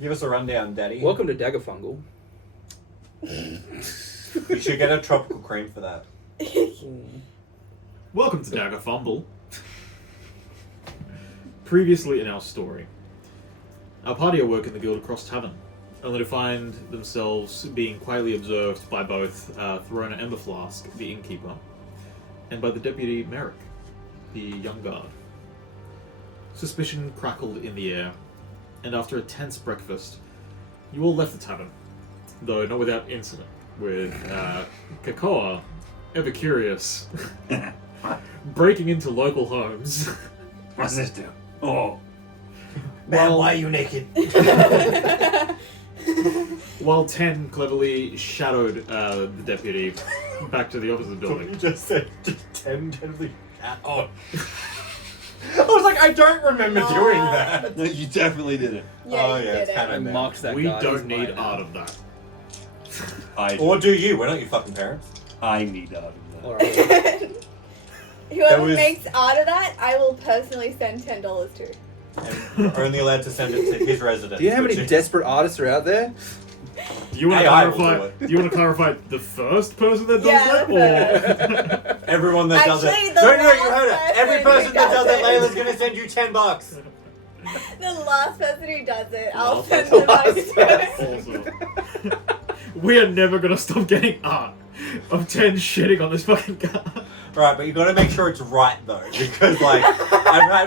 Give us a rundown, Daddy. Welcome to Dagger Fumble. You should get a tropical cream for that. Welcome to Dagger Fumble. Previously in our story, our party awoke in the Guild Across Tavern, only to find themselves being quietly observed by both Throna Emberflask, the innkeeper, and by the deputy Merrick, the young guard. Suspicion crackled in the air, and after a tense breakfast, you all left the tavern, though not without incident, with Kekoa, ever curious, breaking into local homes. What's this do? Oh. Man, why are you naked? While Tehn cleverly shadowed the deputy back to the opposite building. You just said Tehn gently shadowed. I was like, I don't remember doing that. No, you definitely did it. Yeah, Oh, you yeah, did it's it. kind I of marked that We guy. don't He's need mine art now. of that. Or do you? We're not your fucking parents. I need art of that. Alright. Whoever was- makes art of that, I will personally send $10 to. And you're only allowed to send it to his residence. Do you know how which many is- desperate artists are out there? Do you want to AI will clarify? do Do you want to clarify the first person that does Yeah, that, or Everyone that does Actually, it. the No, you last heard it. Every person person who that does does it, it. Layla's gonna send you $10. The last person who does it, I'll Last send person. the money Last to. also? We are never gonna stop getting art of Tehn shitting on this fucking guy. Right, but you gotta make sure it's right though, because like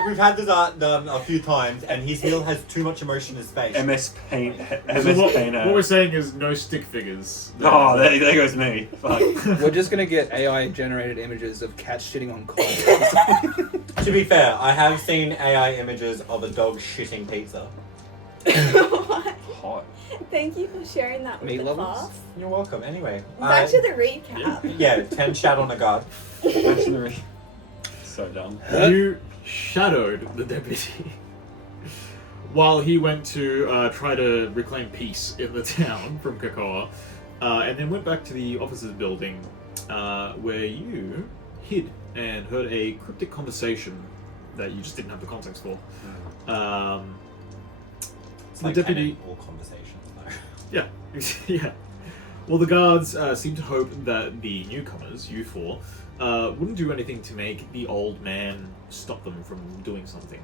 we've had this art done a few times, and his heel has too much emotion in his face. MS Paint. So MS what Paint. we're saying is no stick figures. Oh, there goes me. Fuck. We're just gonna get AI generated images of cats shitting on cars. To be fair, I have seen AI images of a dog shitting pizza. What? Hot. Thank you for sharing that with Meat the levels? class. You're welcome. Anyway, Back to the recap. yeah, 10 shat on a guard. Actually, so dumb. You shadowed the deputy while he went to try to reclaim peace in the town from Kekoa, and then went back to the officers' building where you hid and heard a cryptic conversation that you just didn't have the context for. It's The like deputy- all conversations though. Yeah, yeah. Well, the guards seem to hope that the newcomers, you four, wouldn't do anything to make the old man stop them from doing something.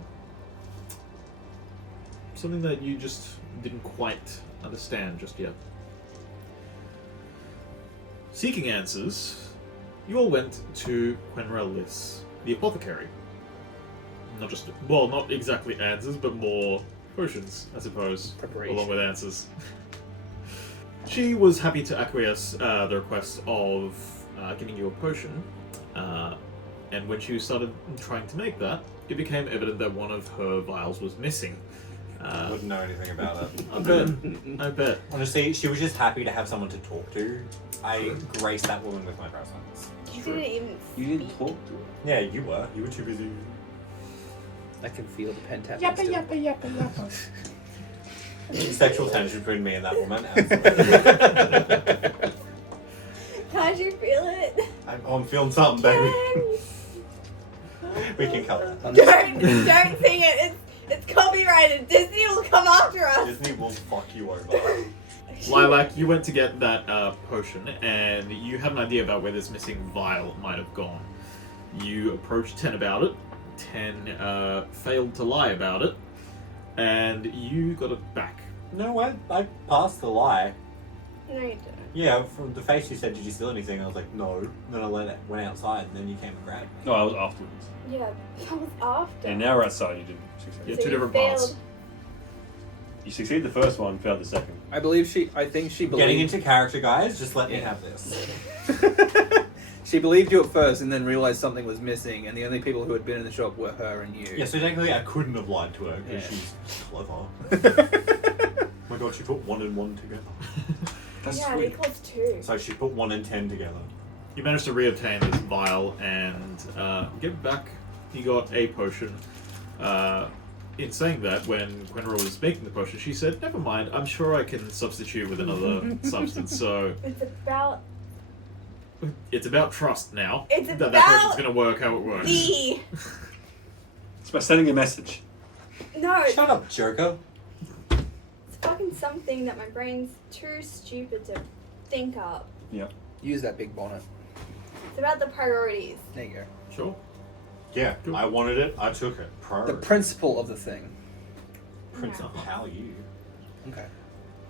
Something that you just didn't quite understand just yet. Seeking answers, you all went to Quenrellis, the apothecary. Not just, well, not exactly answers, but more potions, I suppose, Preparation. along with answers. She was happy to acquiesce the request of giving you a potion, and when she started trying to make that, it became evident that one of her vials was missing. I wouldn't know anything about it. I bet. I bet. Honestly, she was just happy to have someone to talk to. I graced that woman with my presence. You didn't even You didn't speak. talk to her. Yeah, you were. You were too busy. I can feel the pen tapping still. yappa. Sexual tension between me and that woman. Absolutely. Can't you feel it? I'm feeling something, baby. We can cut that. Don't sing it. It's copyrighted. Disney will come after us. Disney will fuck you over. Lilac, you went to get that potion, and you have an idea about where this missing vial might have gone. You approached Tehn about it. Tehn failed to lie about it, and you got it back. No, I passed the lie. No, you didn't. Yeah, from the face you said, did you steal anything? I was like, no. Then I went outside, and then you came and grabbed me. No, I was afterwards. Yeah, that was after. And now we're outside. You didn't succeed. Yeah, So two you different failed. paths. You succeeded the first one, failed the second. I think she Getting believed... into character, guys. Just let me Yeah. have this. She believed you at first and then realized something was missing, and the only people who had been in the shop were her and you. Yeah, so technically I couldn't have lied to her because Yeah. she's clever. Oh my god, she put 1 and 1 together. That's Yeah, sweet. it equals 2. So she put 1 and 10 together. You managed to reobtain this vial and get it back. You got a potion. In saying that, when Quenra was making the potion, she said, "Never mind. I'm sure I can substitute with another substance." So It's about it's about trust now. It's that about potion's going to work how it works. the... It's by sending a message. No, Shut up, jerko. it's fucking something that my brain's too stupid to think up. Use that big bonnet. It's about the priorities. There you go. Sure. Yeah, Cool. I wanted it. I took it. The Priority. principle of the thing. Principle. How you? Okay.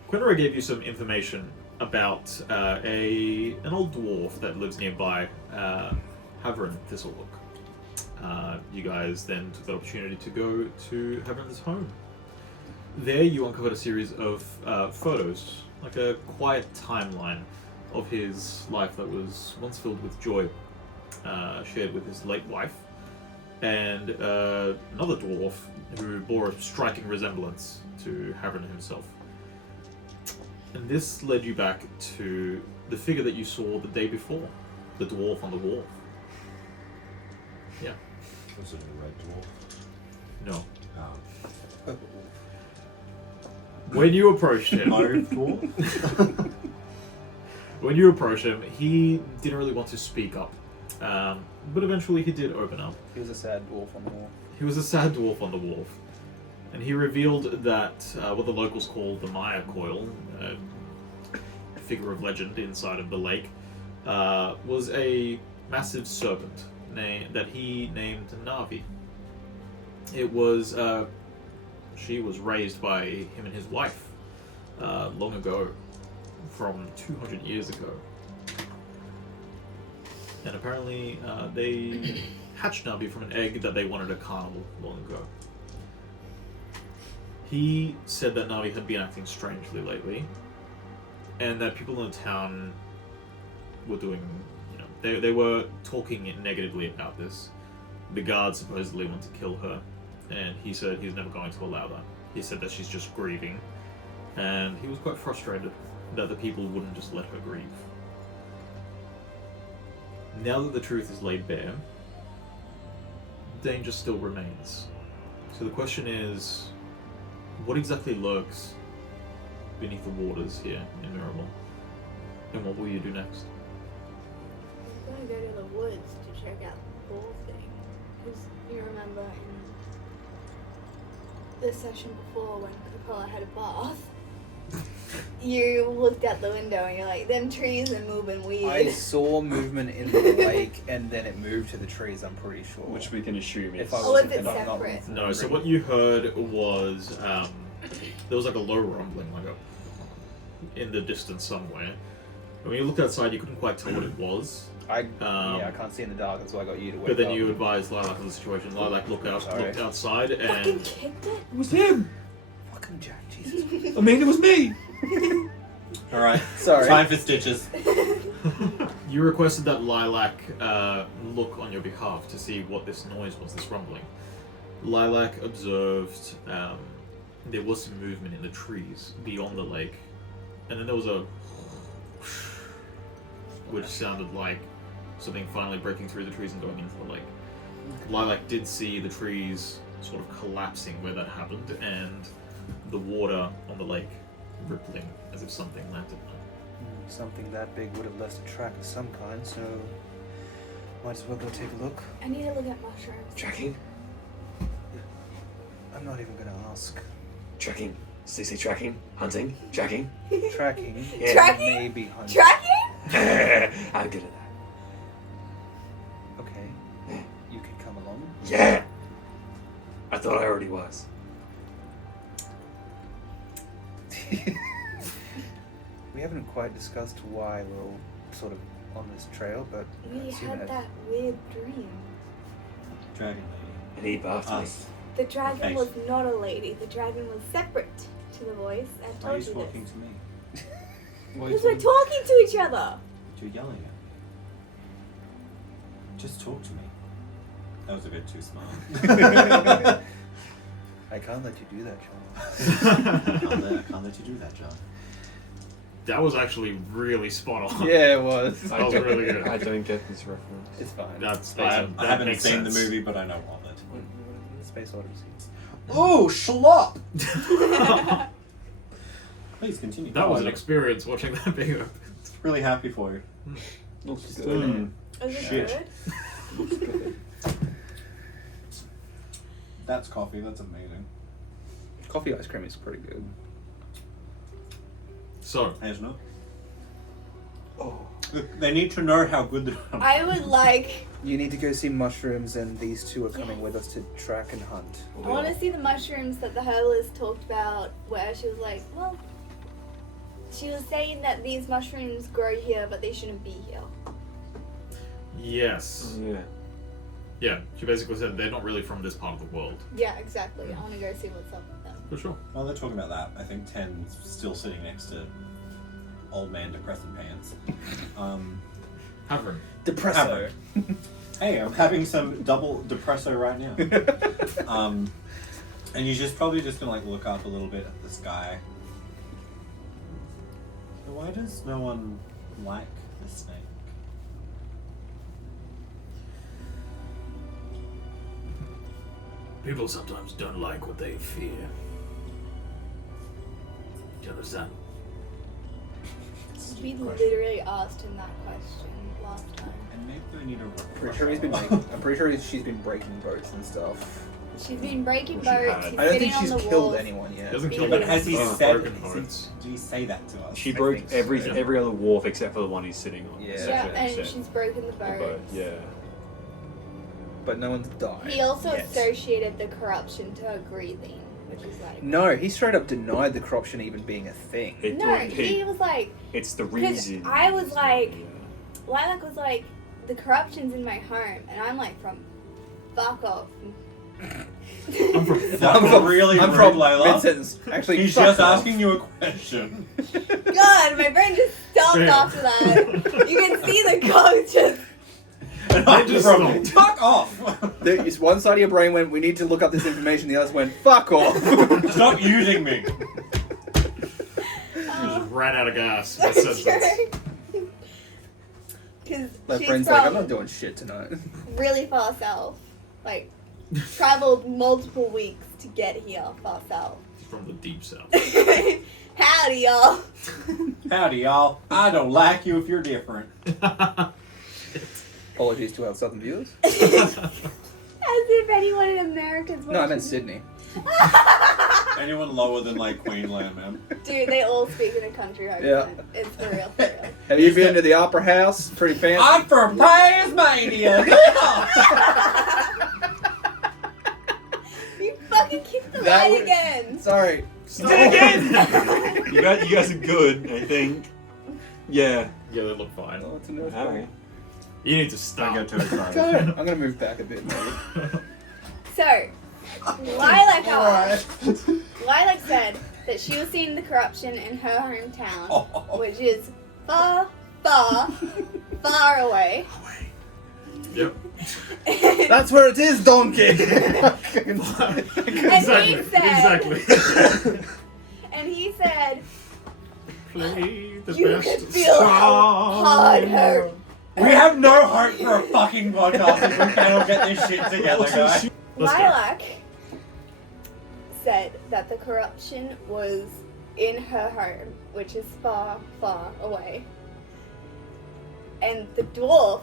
Quinra gave you some information about an old dwarf that lives nearby, Havren Thistlelook. You guys then took the opportunity to go to Havren's home. There you uncovered a series of photos, like a quiet timeline of his life that was once filled with joy, shared with his late wife, and another dwarf who bore a striking resemblance to Havren himself. And this led you back to the figure that you saw the day before, the dwarf on the wharf. Yeah. Was it a red dwarf? No. Oh. When you approached him, Mauve dwarf? when you approached him, he didn't really want to speak up, but eventually he did open up. He was a sad dwarf on the wall. He was a sad dwarf on the wharf, and he revealed that what the locals call the Maya coil, a figure of legend inside of the lake, was a massive serpent that he named Navi. It was she was raised by him and his wife long ago, from 200 years ago. And apparently they hatched Navi from an egg that they wanted at a carnival long ago. He said that Navi had been acting strangely lately, and that people in the town were doing, they were talking negatively about this. The guards supposedly want to kill her, and he said he's never going to allow that. He said that she's just grieving, and he was quite frustrated that the people wouldn't just let her grieve. Now that the truth is laid bare, danger still remains. So the question is, what exactly lurks beneath the waters here in Mirabel? And what will you do next? I'm gonna go to the woods to check out the ball thing. Because you remember in the session before when Kekoa had a bath, you looked out the window and you're like, them trees are moving weird. I saw movement in the lake, and then it moved to the trees. I'm pretty sure. Which we can assume is. If I Oh, wasn't is it not separate? No, so what you heard was there was like a low rumbling, in the distance somewhere. And when you looked outside, you couldn't quite tell what it was. I can't see in the dark. That's why I got you to wake But then up. you advised Lilac of the situation. Lilac looked outside, Fucking and kicked it? It was him! Fucking Jack, Jesus. I mean, it was me! Alright. Sorry. Time for stitches. you requested that Lilac look on your behalf to see what this noise was, this rumbling. Lilac observed there was some movement in the trees beyond the lake, and then there was a which sounded like something finally breaking through the trees and going into the lake. Lilac did see the trees sort of collapsing where that happened, and the water on the lake rippling as if something landed on it. Something that big would have left a track of some kind, so might as well go take a look. I need to look at mushrooms. Tracking? I'm not even gonna ask. Tracking? CC tracking? Hunting? Tracking? Tracking? Yeah. Tracking? Maybe hunting. Tracking? I'm good at that. Okay. You can come along. Yeah! I thought I already was. We haven't quite discussed why we're all sort of on this trail, but I We assume had that weird dream. Dragon And he bathed me. Us. The dragon Face. was not a lady. The dragon was separate to the voice. I've Why are told you you talking this. to me? Because we're talking to each other. You're yelling at me. Just talk to me. That was a bit too smart. I can't let you do that, John. I can't let you do that, John. That was actually really spot on. Yeah, it was. That was really good. I don't get this reference. It's fine. That's I that haven't makes seen sense. the movie, but I know of it. Space Odyssey. Oh, schlop! Please continue. That was an I'm experience watching that being opened. really happy for you. Looks Mm. good. Is it Shit. good? That's coffee. That's amazing. Coffee ice cream is pretty good. So, There's no. Oh. Look, they need to know how good the. I would like. You need to go see mushrooms, and these two are coming with us to track and hunt. I want to see the mushrooms that the herbalist talked about, where she was like, well, she was saying that these mushrooms grow here, but they shouldn't be here. yes. Yeah. Yeah, she basically said they're not really from this part of the world. Yeah, exactly. I want to go see what's up with them. For sure. While they're talking about that, I think Ten's still sitting next to old man depressing pants. Havern. Depresso. Hey, I'm having some double depresso right now. And you're just probably just gonna like look up a little bit at the sky. So why does no one like the snake? People sometimes don't like what they fear. Do you understand? We literally asked him that question last time. And maybe we need a Pretty sure he's been making, I'm pretty sure she's been breaking boats and stuff. She's been breaking Well, she boats. had. He's I don't sitting think she's on the killed walls. anyone yet. He hasn't killed But has he anyone. said? Broken boats. Did he say that to us? She I broke think so, every yeah. every other wharf except for the one he's sitting on. Yeah. Yeah, Section and except she's broken the the boats. boat. Yeah. But no one's died. He also yet. associated the corruption to her breathing, which is like... No, he straight up denied the corruption even being a thing. No, he was like... It's the 'cause reason. I was like... Lilac was like, the corruption's in my home, and I'm like, from fuck off. I'm from That's really I'm rude, from Layla. mid-sentence. Actually, He's fuck just off. asking you a question. God, my brain just stopped Damn. after that. You can see the cogs just... And I'm just from, stopped. fuck off! There is one side of your brain went, we need to look up this information. The other went, fuck off. Stop using me. You just ran out of gas. That's That's true. Because My she's friend's from like, I'm not doing shit tonight. really far south. Like, traveled multiple weeks to get here far south. from the deep south. Howdy, y'all. Howdy, y'all. I don't like you if you're different. Apologies to our southern viewers. As if anyone in America's No, I meant watching. Sydney. Anyone lower than like Queensland, man. Dude, they all speak in a country accent. Yeah. It's for real, for real. Have you been to the Opera House? Pretty fancy. I'm from Tasmania. You fucking kicked the That line was- again. Sorry. You guys are good, I think. Yeah. Yeah, they look fine. Oh, it's a nose Okay. You need to Don't stop. go too excited. Go ahead. I'm gonna move back a bit. Maybe. So, Lilac asked. Lilac said that she was seeing the corruption in her hometown, which is far, far, far away. Yep. That's where it is, donkey. Exactly. said- Exactly. And he said, Play the you best can feel how hard her. We have no hope for a fucking podcast if we cannot get this shit together, guys. Let's go. Lilac said that the corruption was in her home, which is far, far away. And the dwarf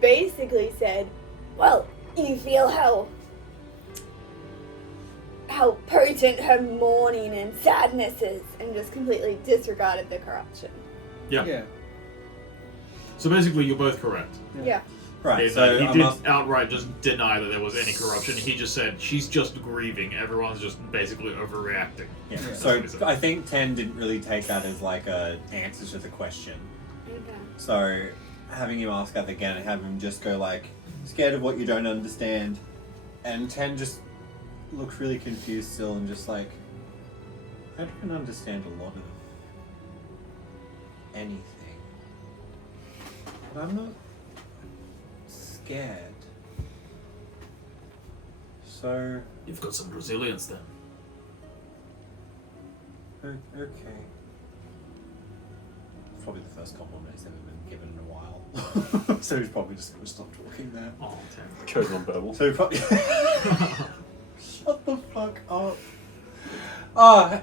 basically said, well, you feel how potent her mourning and sadness is, and just completely disregarded the corruption. Yeah. Yeah. So basically, you're both correct. Yeah. Right, He so did outright just deny that there was any corruption. He just said she's just grieving. Everyone's just basically overreacting. yeah. Yeah. So I think Tehn didn't really take that as like a answer to the question. Okay. So having him ask that again and have him just go like, scared of what you don't understand, and Tehn just looked really confused still and just like, I don't understand a lot of anything, but I'm not scared. So You've got some resilience then. okay. It's probably the first compliment he's ever been given in a while. So he's probably just going to stop talking there. Oh, Tehn. Chose non-verbal. So he probably... Shut the fuck up.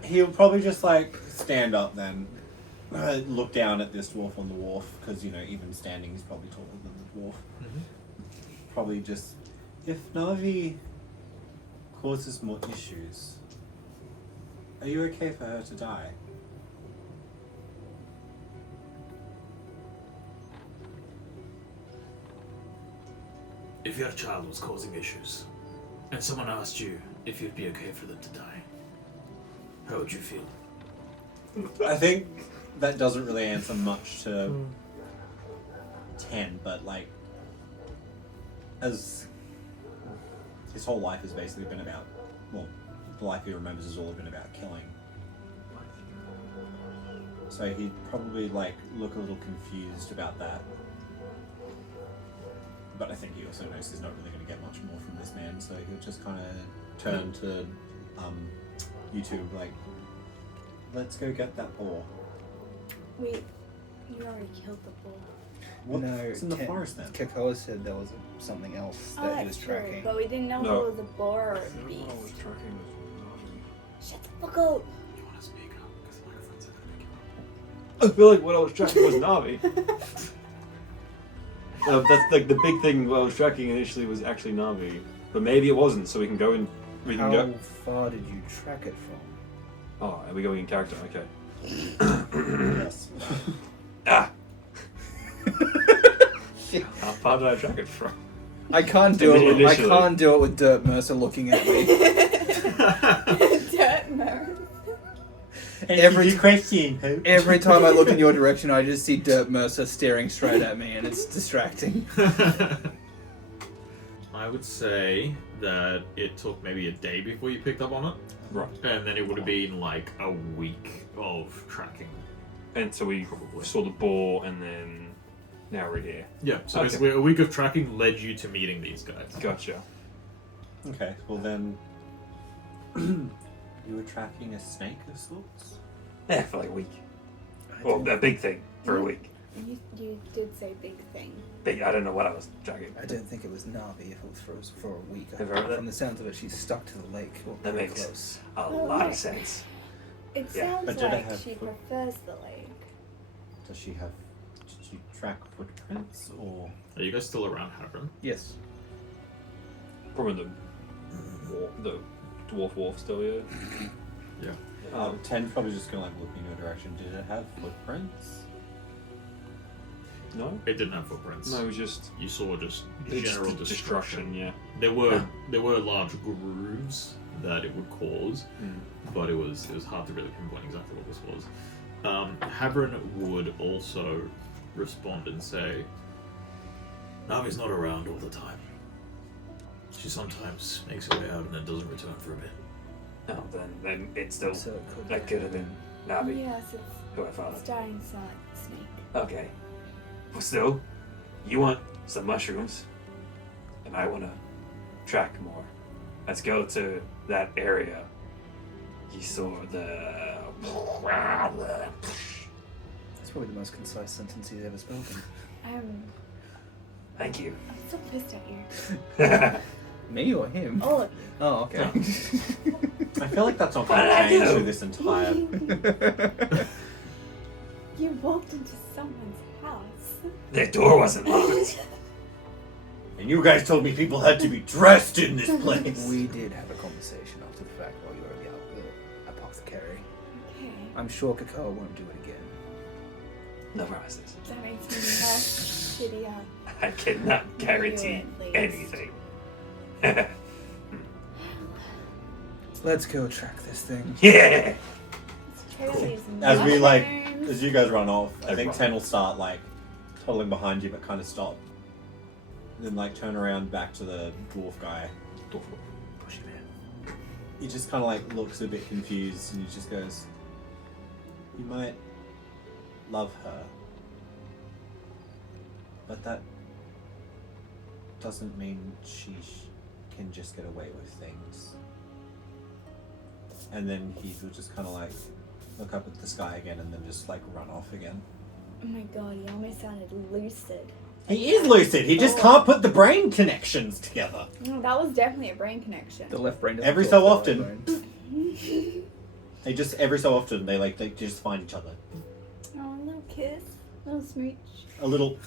He'll probably just like stand up then. Look down at this dwarf on the wharf, because, you know, even standing he's probably taller than the dwarf. Probably just... If Navi causes more issues, are you okay for her to die? if your child was causing issues, and someone asked you if you'd be okay for them to die, how would you feel? I think that doesn't really answer much to Tehn, but like, as his whole life has basically been about, well, the life he remembers has all been about killing. So he'd probably like look a little confused about that. But I think he also knows he's not really going to get much more from this man, so he'll just kind of turn to you two, like, let's go get that boar. Wait, you already killed the bull. What? No, It's in the Tehn- forest then. Kekoa said there was something else Oh, that he was that's true, tracking. but we didn't know No. if it was a boar or a I beast. was tracking this. Shut the fuck up! You want to speak up? Because the microphone's going to pick you up. I feel like what I was tracking was Navi. That's like the big thing. What I was tracking initially was actually Navi, but maybe it wasn't. So we can go in. We can How go. far did you track it from? Oh, are we going in character? Okay. Yes. Ah. How far did I track it from? I can't do it. I Initially. can't do it with Dirt Mercer looking at me. Dirt Merc. Every question, Hope. Every time I look in your direction, I just see Dirt Mercer staring straight at me, and it's distracting. I would say that it took maybe a day before you picked up on it, Right. and then it would have been like a week of tracking. And so we Probably. saw the boar, and then now we're here. Yeah, so Okay. basically a week of tracking led you to meeting these guys. Gotcha. Okay, well then, you were tracking a snake of sorts? Yeah, for like a week. I Well, don't- a big thing for a week. You did say big thing. Big. I don't know what I was tracking. I don't think it was Navi if it was for a week. Have you heard that? From the sounds of it, she's stuck to the lake. Or That very makes close. a Well, lot of right. sense. It Yeah, sounds but did it like have she foot- prefers the lake. Does she have? Did you track footprints or? Are you guys still around Havren? Yes. Probably the dwarf wolf still, yeah. Yeah. Ten's probably just gonna like look in your direction. Did it have footprints? No? It didn't have footprints. No, it was just You saw just it's general just destruction. yeah. There were large grooves that it would cause, but it was hard to really pinpoint exactly what this was. Havren would also respond and say, Navi's not around all the time. She sometimes makes her way out and then doesn't return for a bit. No, then it's still So it could that could have been Navi Yes, who I found. it's starting to sound like a snake. Okay. Well, still, you want some mushrooms, and I want to track more. Let's go to that area. You saw the. That's probably the most concise sentence he's ever spoken. Thank you. I'm so pissed at you. Me or him? All of Oh, okay. I feel like that's not What gonna did I change do? through this entire. you. You walked into someone's house. The door wasn't locked. And you guys told me people had to be dressed in this place. We did have a conversation after the fact while you were at the apothecary. Okay. I'm sure Kekoa won't do it again. No promises. That makes me more shitty up. I cannot guarantee at least. anything. Let's go track this thing. Yeah. As we like, mushrooms. as you guys run off, I I think run. Tehn will start like toddling behind you, but kind of stop. Then like turn around back to the dwarf guy. Pushy man. He just kind of like looks a bit confused, and he just goes, "You might love her, but that doesn't mean she can just get away with things." And then he will just kind of like look up at the sky again, and then just like run off again. Oh my god, he almost sounded lucid. He is lucid. He just can't put the brain connections together. No, that was definitely a brain connection. The left brain doesn't Every talk, so the right often. brain. They just every so often they just find each other. Oh, a little kiss, a little smooch. A little.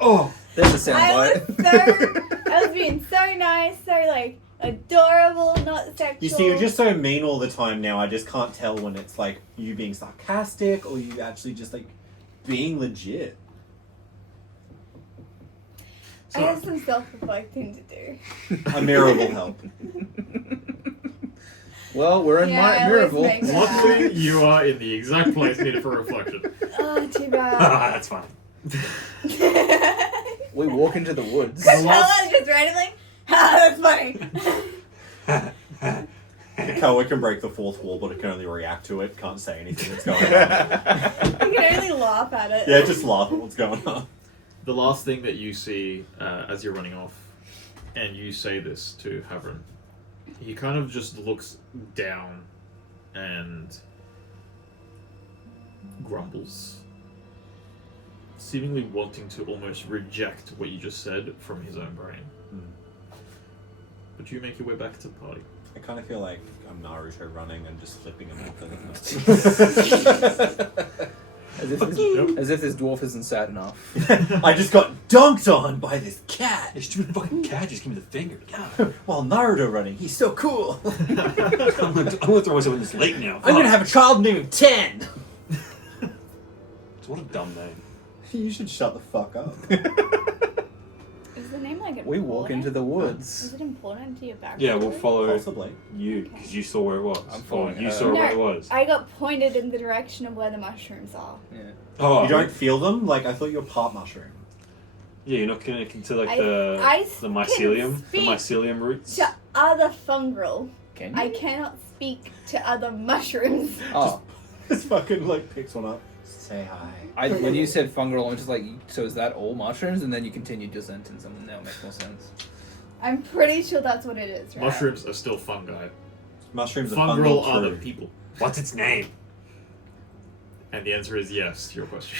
Oh. There's a I soundbite. was being so nice, so like adorable, not sexual. You see, you're just so mean all the time now. I just can't tell when it's like you being sarcastic or you actually just like being legit. I have some self-reflecting to do. A mirror will help. Well, we're in Yeah, my I always miracle. make that. Luckily, you are in the exact place needed for reflection. Oh, too bad. That's fine. We walk into the woods. Coachella just randomly. Ha, that's funny. Kekoa can break the fourth wall, but it can only react to it. Can't say anything that's going on. You can only laugh at it. Yeah, just laugh at what's going on. The last thing that you see as you're running off, and you say this to Havren, he kind of just looks down and grumbles, seemingly wanting to almost reject what you just said from his own brain. But you make your way back to the party. I kind of feel like I'm Naruto running and just flipping him off. As if this dwarf isn't sad enough. I just got dunked on by this cat. This stupid fucking cat just gave me the finger. While Naruto running, he's so cool. I'm gonna throw myself in this lake now. I'm gonna have a child named Tehn. What a dumb name. You should shut the fuck up. Is the name like important? We walk into the Is woods. it important to your backstory? Yeah, we'll follow Possibly. you because you saw where it was. I'm following you her. saw where it was. I got pointed in the direction of where the mushrooms are. Yeah. Oh, You don't feel them? Like, I thought you were part mushroom. Yeah, you're not connected to like I the can mycelium, the speak mycelium roots. To other fungril. Can I you? cannot speak to other mushrooms. Oh, Just fucking, like, picks one up. Say hi. when you said fungal, I'm just like, so is that all mushrooms? And then you continued your sentence, and now it makes more sense. I'm pretty sure that's what it is, right? Mushrooms are still fungi. Mushrooms are Fungril fungal are the true. people. What's its name? And the answer is yes to your question.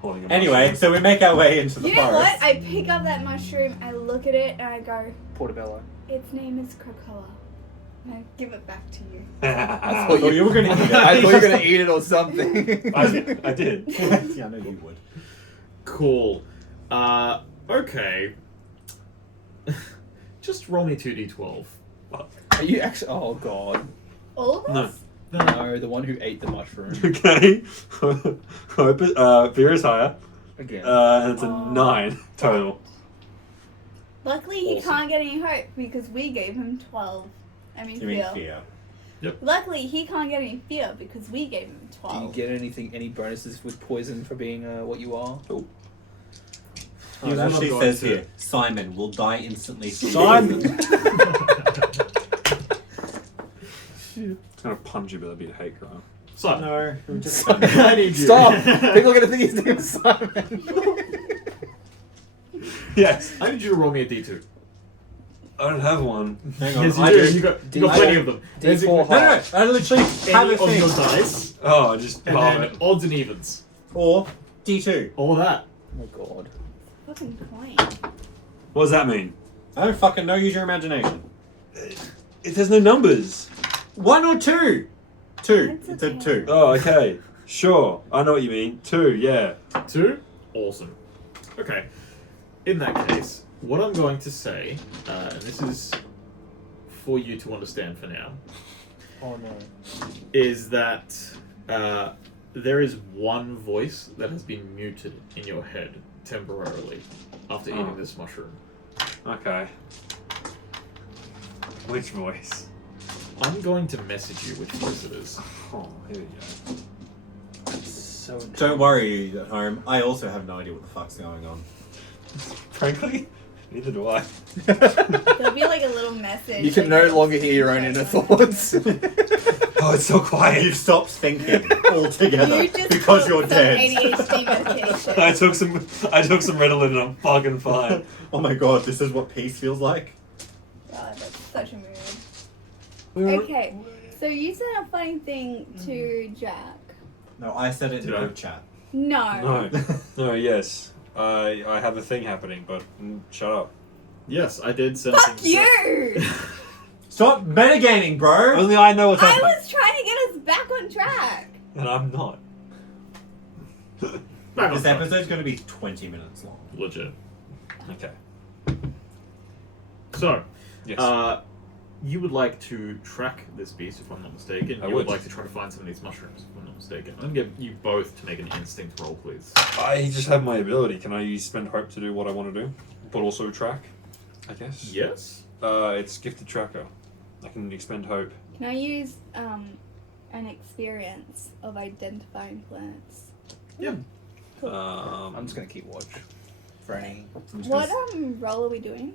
Holding a Anyway, mushroom. so we make our way into the You know forest. what? I pick up that mushroom, I look at it, and I go, Portobello. its name is Kekoa. And I give it back to you. I Oh, you were gonna eat it. I thought you were gonna eat it or something. I did. Yeah, I know you would. Cool. Okay. Just roll me 2d12. Are you actually? Oh god. All of No. us? No, the one who ate the mushroom. Okay. Fear is higher. Again. And it's a Oh. 9 total. Luckily, he Awesome. can't get any hope because we gave him 12. I mean, You mean fear. fear? Luckily, he can't get any fear because we gave him Do 12. you get any bonuses with poison for being what you are? Oh, Here's it what actually I'm going says to- here, Simon will die instantly. from Simon! poison. It's gonna punch you, but that'd be a hate crime. So, No, I'm just I need you. Stop! People are gonna think his name is Simon. Yes. I need you to roll me a d2. I don't have one. Hang on, Yes, you I do. do. You got D4 plenty of them. There's D4 a- No, I literally have any a of thing. your dice, Oh, I just and palm then it. odds and evens. Or D2. All of that. Oh my god. Fucking point. What does that mean? I don't fucking know. Use your imagination. There's no numbers. 1 or 2? 2. That's It's a okay. 2. Oh, okay. Sure. I know what you mean. 2, yeah. 2? Awesome. Okay. In that case, what I'm going to say, and this is for you to understand for now, Oh no. is that there is one voice that has been muted in your head temporarily after Oh. eating this mushroom. Okay. Which voice? I'm going to message you which voice it is. Oh, here we go. So Don't worry at home. I also have no idea what the fuck's going on. Frankly, neither do I. There'll be like a little message. you can like, no longer hear your own inner thoughts. Oh, it's so quiet. You've stopped thinking altogether You just because took you're some dead. ADHD medication. I took some Ritalin and I'm fucking fine. Oh my god, this is what peace feels like? God, that's such a mood. We were- Okay, so you said a funny thing to Jack. No, I said it in Did the I? group chat. No. No, yes. I have a thing happening, but shut up. Yes, I did send Fuck things you! Stop metagaming, bro! Only I know what's I happening. was trying to get us back on track. And I'm not. Back on This track. episode's going to be 20 minutes long. Legit. Okay. So, Yes. you would like to track this beast, if I'm not mistaken. I You would would. like to try to find some of these mushrooms, if I'm not mistaken. I'm going to get you both to make an instinct roll, please. I just have my ability. Can I spend hope to do what I want to do? but also track, I guess. Yes. It's gifted tracker. I can expend hope. Can I use an experience of identifying plants? Yeah. I'm just gonna keep watch for any. What role are we doing?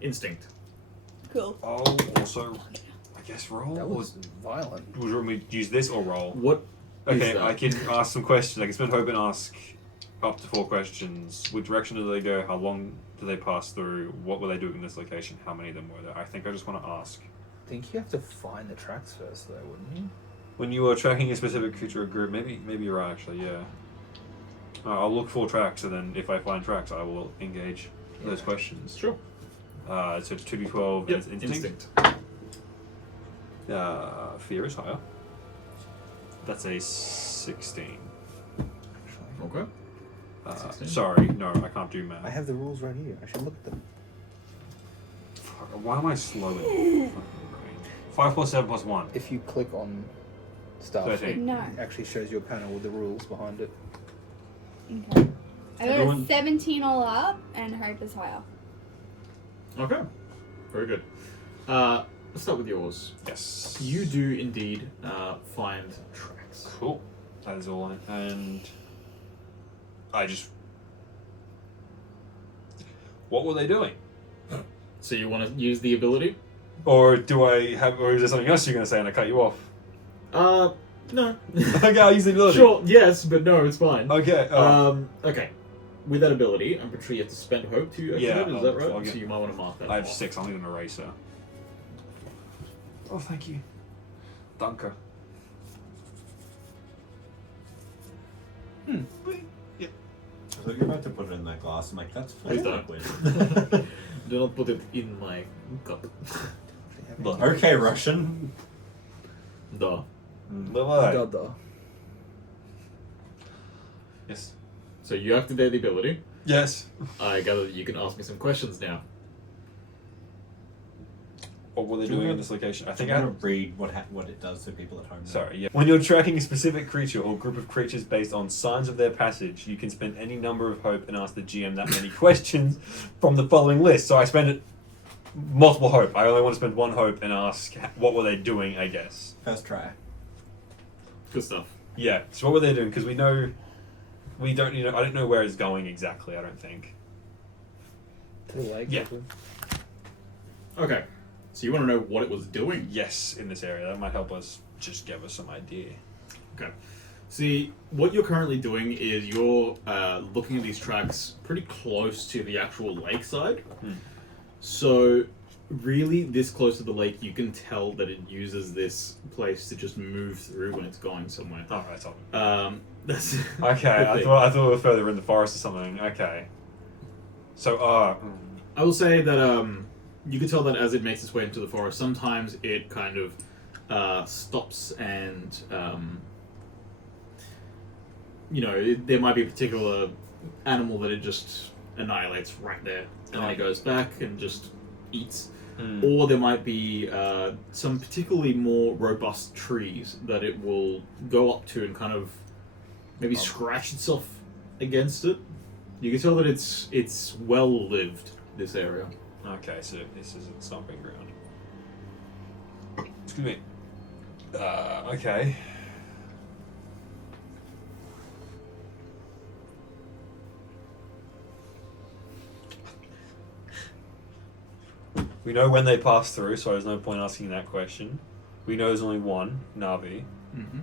Instinct. Cool. Oh, also, I guess roll. That was violent. Would you want me to use this or roll? What? is Okay, that? I can ask some questions. I can spend hope and ask up to 4 questions. Which direction do they go? How long do they pass through? What were they doing in this location? How many of them were there? I think I just want to ask. I think you have to find the tracks first, though, wouldn't you? When you are tracking a specific creature or group, maybe you're right, actually, yeah. I'll look for tracks, and then if I find tracks, I will engage those questions. Sure. So it's 2d12 Yep. and instinct. Fear is higher. That's a 16. Okay. 16. Sorry, no, I can't do math. I have the rules right here. I should look at them. Fuck, why am I slow in fucking brain? 5 plus 7 plus 1. If you click on stuff, 13. No. it actually shows you a panel with the rules behind it. Okay. I got Everyone- a 17 all up, and hope is higher. Okay. Very good. Let's start with yours. Yes. You do indeed find tracks. Cool. That is all and I just... What were they doing? So you want to use the ability? Or do I have... Or is there something else you're going to say and I cut you off? No. Okay, I'll use the ability. Sure. Yes, but no, it's fine. Okay. Okay. With that ability, I'm pretty sure you have to spend hope to activate Yeah, it, is that right? I'll get- So you might want to mark that I have off. 6. I'll need an eraser. Oh, thank you. Danke. I thought you were about to put it in that glass. I'm like, that's full Please of don't. liquid. Do not put it in my cup. Okay, Russian. Duh. Bye-bye. Duh. Yes. So you activate the ability. Yes. I gather that you can ask me some questions now. What were they Do you doing in wanna- this location? I I think think I... I want to read what it does to people at home. Sorry, yeah. When you're tracking a specific creature or group of creatures based on signs of their passage, you can spend any number of hope and ask the GM that many questions from the following list. So I spend it multiple hope. I only want to spend 1 hope and ask what were they doing, I guess. First try. Good stuff. Yeah, so what were they doing? Because we know... We don't, I don't know where it's going exactly, I don't think. To the lake. Yeah. probably. Okay. So you want to know what it was doing? Yes, in this area. That might help us just give us some idea. Okay. See, what you're currently doing is you're looking at these tracks pretty close to the actual lakeside. So, really, this close to the lake, you can tell that it uses this place to just move through when it's going somewhere. Alright, so... That's Okay, the I thing. thought it was further in the forest or something. Okay. So, I will say that you can tell that as it makes its way into the forest, sometimes it kind of stops and there might be a particular animal that it just annihilates right there, and then it goes back and just eats. Or there might be some particularly more robust trees that it will go up to and kind of maybe scratch itself against it. You can tell that it's well lived, this area. Okay, so this is a stomping ground. Excuse me. Okay. We know when they pass through, so there's no point asking that question. We know there's only one, Navi. Mm-hmm.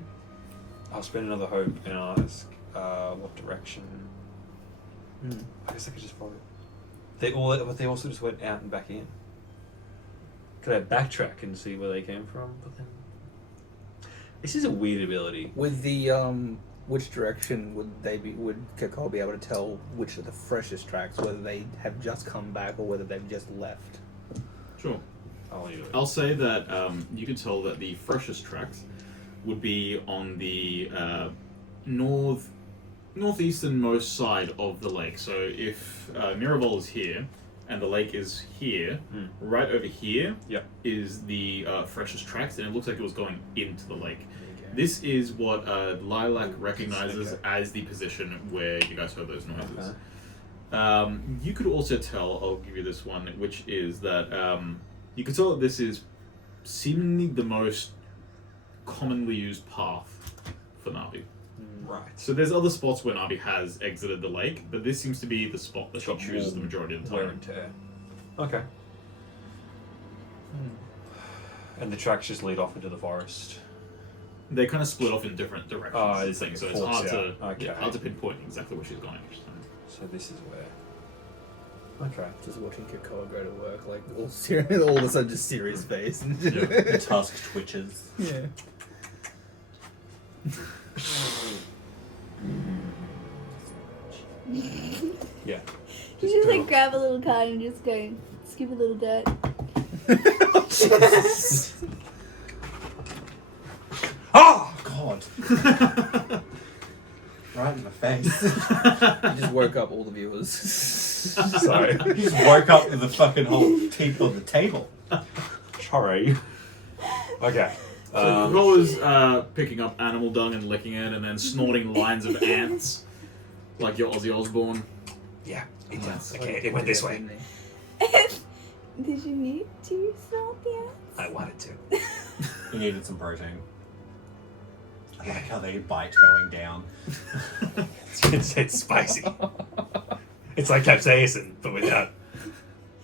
I'll spend another hope and ask what direction. I guess I could just follow. But they also just went out and back in. Could I backtrack and see where they came from? But then this is a weird ability. With the which direction would Kekoa be able to tell which are the freshest tracks, whether they have just come back or whether they've just left? Sure. I'll leave it. I'll say that you can tell that the freshest tracks would be on the northeasternmost side of the lake. So if Miraval is here and the lake is here, right over here is the freshest tracks, and it looks like it was going into the lake. This is what Lilac recognizes as the position where you guys heard those noises. You could also tell, I'll give you this one, which is that you could tell that this is seemingly the most commonly used path for Navi. Right. So there's other spots where Navi has exited the lake, but this seems to be the spot that she Got chooses the more majority of the wear time. and tear. Okay. And the tracks just lead off into the forest. They kind of split off in different directions. Oh, I it's think, like so it it's forks hard to out. Okay. hard to pinpoint exactly where she's going. So this is where. Okay. Just watching Kekoa go to work, like all serious, all of a sudden just serious face. The tusk twitches. Yeah. Yeah. You just like grab a little card and just go skip a little dirt. Oh God! Right in the face. You just woke up all the viewers. Sorry. He just woke up in the fucking whole teeth of the table. Sorry. Okay. So Kekoa's picking up animal dung and licking it, and then snorting lines of ants, like your Ozzy Osbourne. Yeah, Yes. okay, it went this way. Did you need to snort the ants? I wanted to. He needed some protein. I like how they bite going down. It's spicy. It's like capsaicin, but without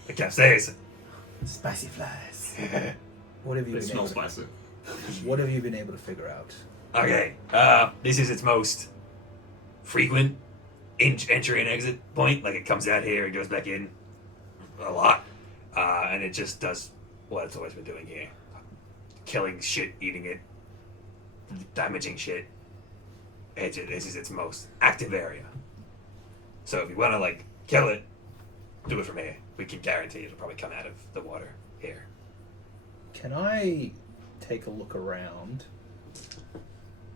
the capsaicin. Spicy flies. What have you They been smell able to, spicy. What have you been able to figure out? Okay, this is its most frequent entry and exit point. Like it comes out here and goes back in a lot, and it just does what it's always been doing here: killing shit, eating it, damaging shit. This is its most active area. So if you want to like kill it, do it from here. We can guarantee it'll probably come out of the water here. Can I take a look around?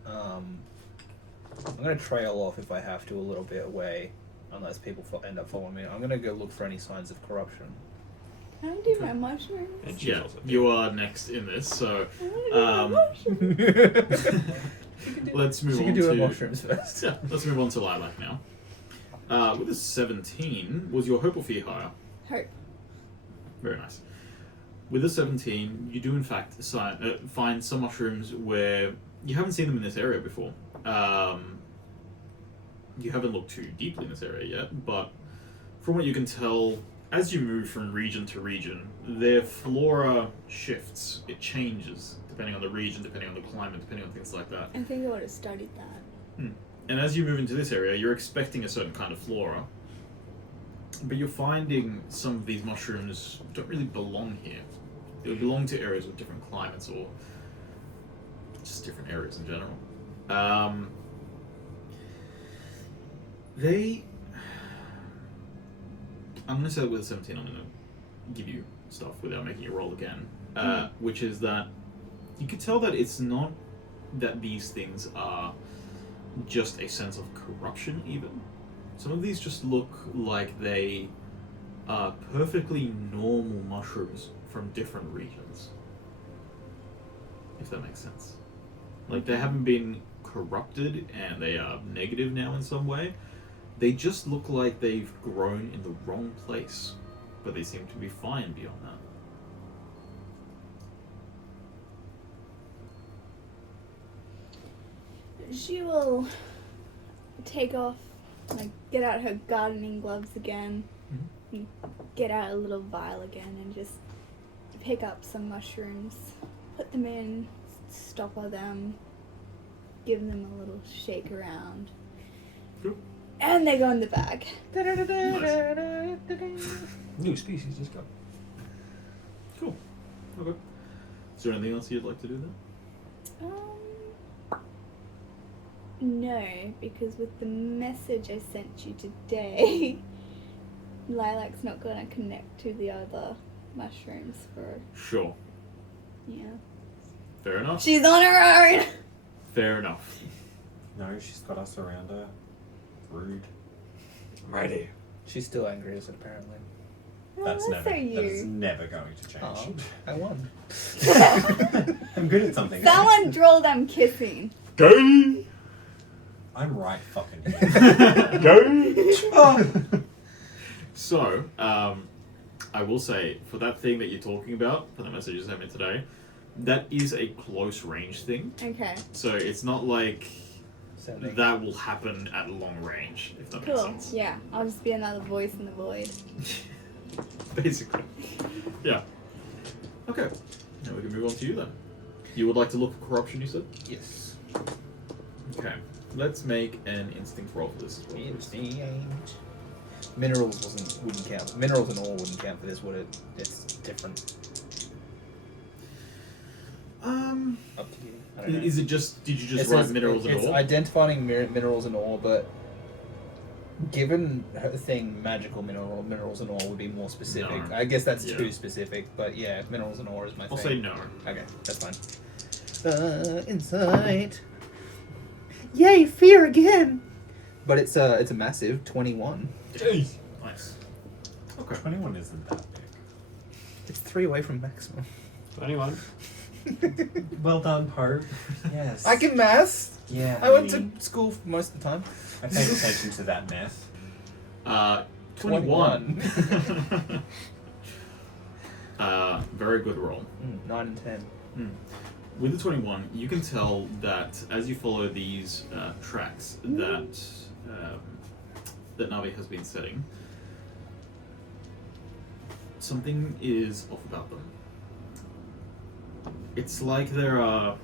I'm going to trail off if I have to a little bit away, unless people end up following me. I'm going to go look for any signs of corruption. Can I do my mushrooms? And she's Yeah, also you are next in this, so I wanna do my mushrooms. let's move She on can do her to mushrooms first. yeah, let's move on to Lilac now. With a 17, was your hope or fear higher? Hope. Very nice. With a 17, you do in fact find some mushrooms where you haven't seen them in this area before. You haven't looked too deeply in this area yet, but from what you can tell, as you move from region to region, their flora shifts. It changes depending on the region, depending on the climate, depending on things like that. I think I would have studied that. And as you move into this area, you're expecting a certain kind of flora, but you're finding some of these mushrooms don't really belong here. They belong to areas with different climates or just different areas in general. I'm going to say that with a 17, I'm going to give you stuff without making you roll again, which is that you could tell that it's not that these things are just a sense of corruption even. Some of these just look like they are perfectly normal mushrooms from different regions. If that makes sense. Like they haven't been corrupted and they are negative now in some way. They just look like they've grown in the wrong place, but they seem to be fine beyond that. She will take off, like, get out her gardening gloves again, and get out a little vial again, and just pick up some mushrooms, put them in, stopper them, give them a little shake around. Cool. And they go in the bag. new species just got. Cool. Okay. Is there anything else you'd like to do then? No, because with the message I sent you today, Lilac's not going to connect to the other mushrooms for, Sure. yeah. Fair enough. She's on her own! Fair enough. No, she's got us around her. Rude. Right here. She's still angry as it apparently. That's Oh, never. so That is you. never going to change. Oh, I won. I'm good at something. Someone draw them kissing. Go! I'm right fucking here. Go! Oh. So, I will say, for that thing that you're talking about, for the message you sent me today, that is a close range thing. Okay. So it's not like Sounding. that will happen at long range, if that makes Cool. sense. Yeah, I'll just be another voice in the void. Basically. Yeah. Okay. Now we can move on to you then. You would like to look for corruption, you said? Yes. Okay. Let's make an instinct roll for this as well. Instinct. Minerals wouldn't count. Minerals and ore wouldn't count for this, would it? It's different. Up to you. I don't know. Is it just, did you just It write says minerals and it's all? identifying minerals and ore, but given her thing, magical minerals and ore would be more specific. No. I guess that's Yeah. too specific, but yeah, minerals and ore is my I'll thing. say no. Okay, that's fine. Insight. Yay, fear again! But it's a massive 21. Jeez. Nice. Okay. 21 isn't that big. It's 3 away from maximum. 21. Well done, Pope. Yes. I can math. Yeah. I went to school for most of the time. I paid attention to that math. 21. Very good roll. 9 and 10. With the 21, you can tell that as you follow these tracks that Navi has been setting, something is off about them. It's like there are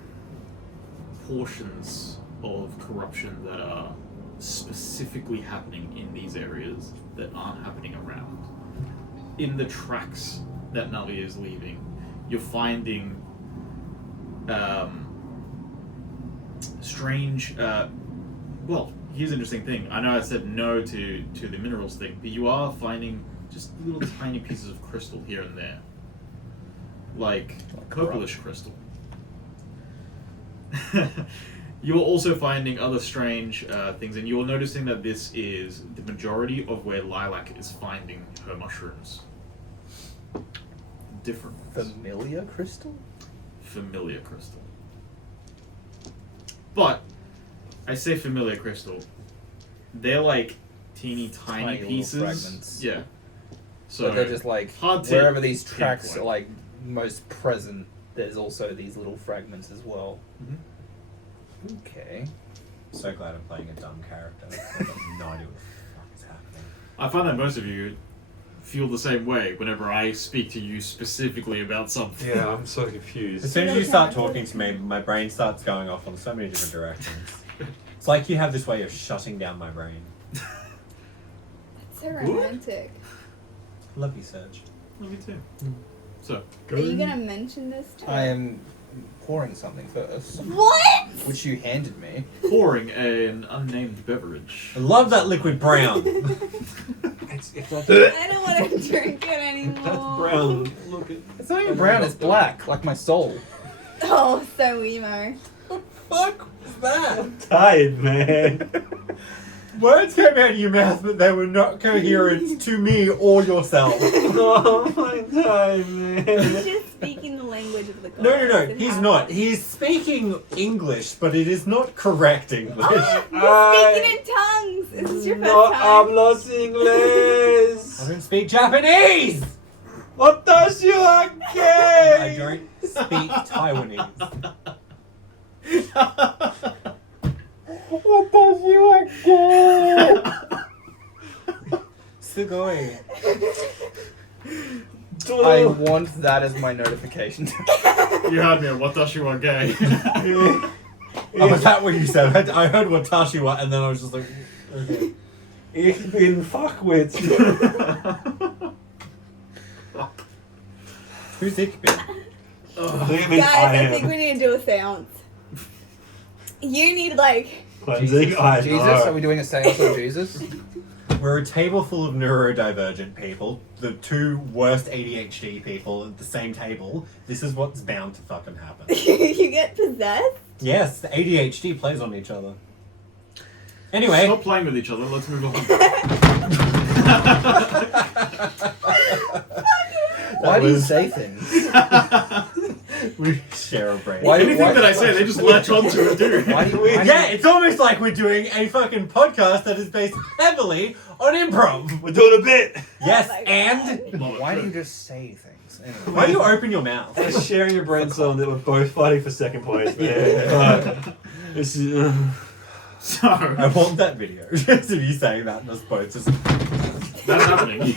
portions of corruption that are specifically happening in these areas that aren't happening around. In the tracks that Navi is leaving, you're finding strange. Well, here's an interesting thing. I know I said no to the minerals thing, but you are finding just little tiny pieces of crystal here and there, like purplish crystal. You're also finding other strange things, and you're noticing that this is the majority of where Lilac is finding her mushrooms. Different ones. Familiar crystal? Familiar crystal. But I say familiar crystal. They're like teeny tiny little pieces. fragments. Yeah. So So they're just like hard to wherever these tracks pinpoint. are like most present, there's also these little fragments as well. Okay. So glad I'm playing a dumb character. I've got no idea what the fuck is happening. I find that most of you feel the same way whenever I speak to you specifically about something. Yeah, I'm so As confused. soon as you start talking to me, my brain starts going off on so many different directions. It's like you have this way of shutting down my brain. So romantic. Love you, Serge. Me too. So, Are you gonna mention this to I her? am pouring something first, What? which you handed me. pouring an unnamed beverage. I love that liquid brown. If that's, I don't want to drink it anymore. that's brown, look at. It's not even brown, it's black, like my soul. Oh, so emo. Fuck was that? I'm tired, man. Words came out of your mouth, but they were not coherent to me or yourself. Oh my tired, man. He's just speaking the language of the gods. No, and he's how- not. He's speaking English, but it is not correct English. Oh, you're speaking in tongues. Is this your first No time? hablo inglés. I don't speak Japanese! Watashi wa I gay. don't speak Taiwanese. Watashi wa gay. Sugoi. I want that as my notification. You had me at watashi wa gay. Oh, was that what you said? I heard Watashi wa, and then I was just like, okay. Ich bin Fachwitz. Who's ich bin? Guys, I think we need to do a seance. You need, like... Cleansing, I Jesus? Are know. we doing a seance on Jesus? We're a table full of neurodivergent people, the two worst ADHD people at the same table. This is what's bound to fucking happen. you get possessed? Yes, the ADHD plays on each other. Anyway. Stop playing with each other. Let's move on. Why do you say things? We share a brain. Anything that I say, they just latch onto it, dude. Yeah, it's almost like we're doing a fucking podcast that is based heavily on improv. We're doing a bit. Yes, Oh my and Why do you just say things? Anyway. why do you open your mouth? We're sharing a brainstorm that we're both fighting for second place, man. This is, So, I want that video. Just of you saying that and us both just... that's happening.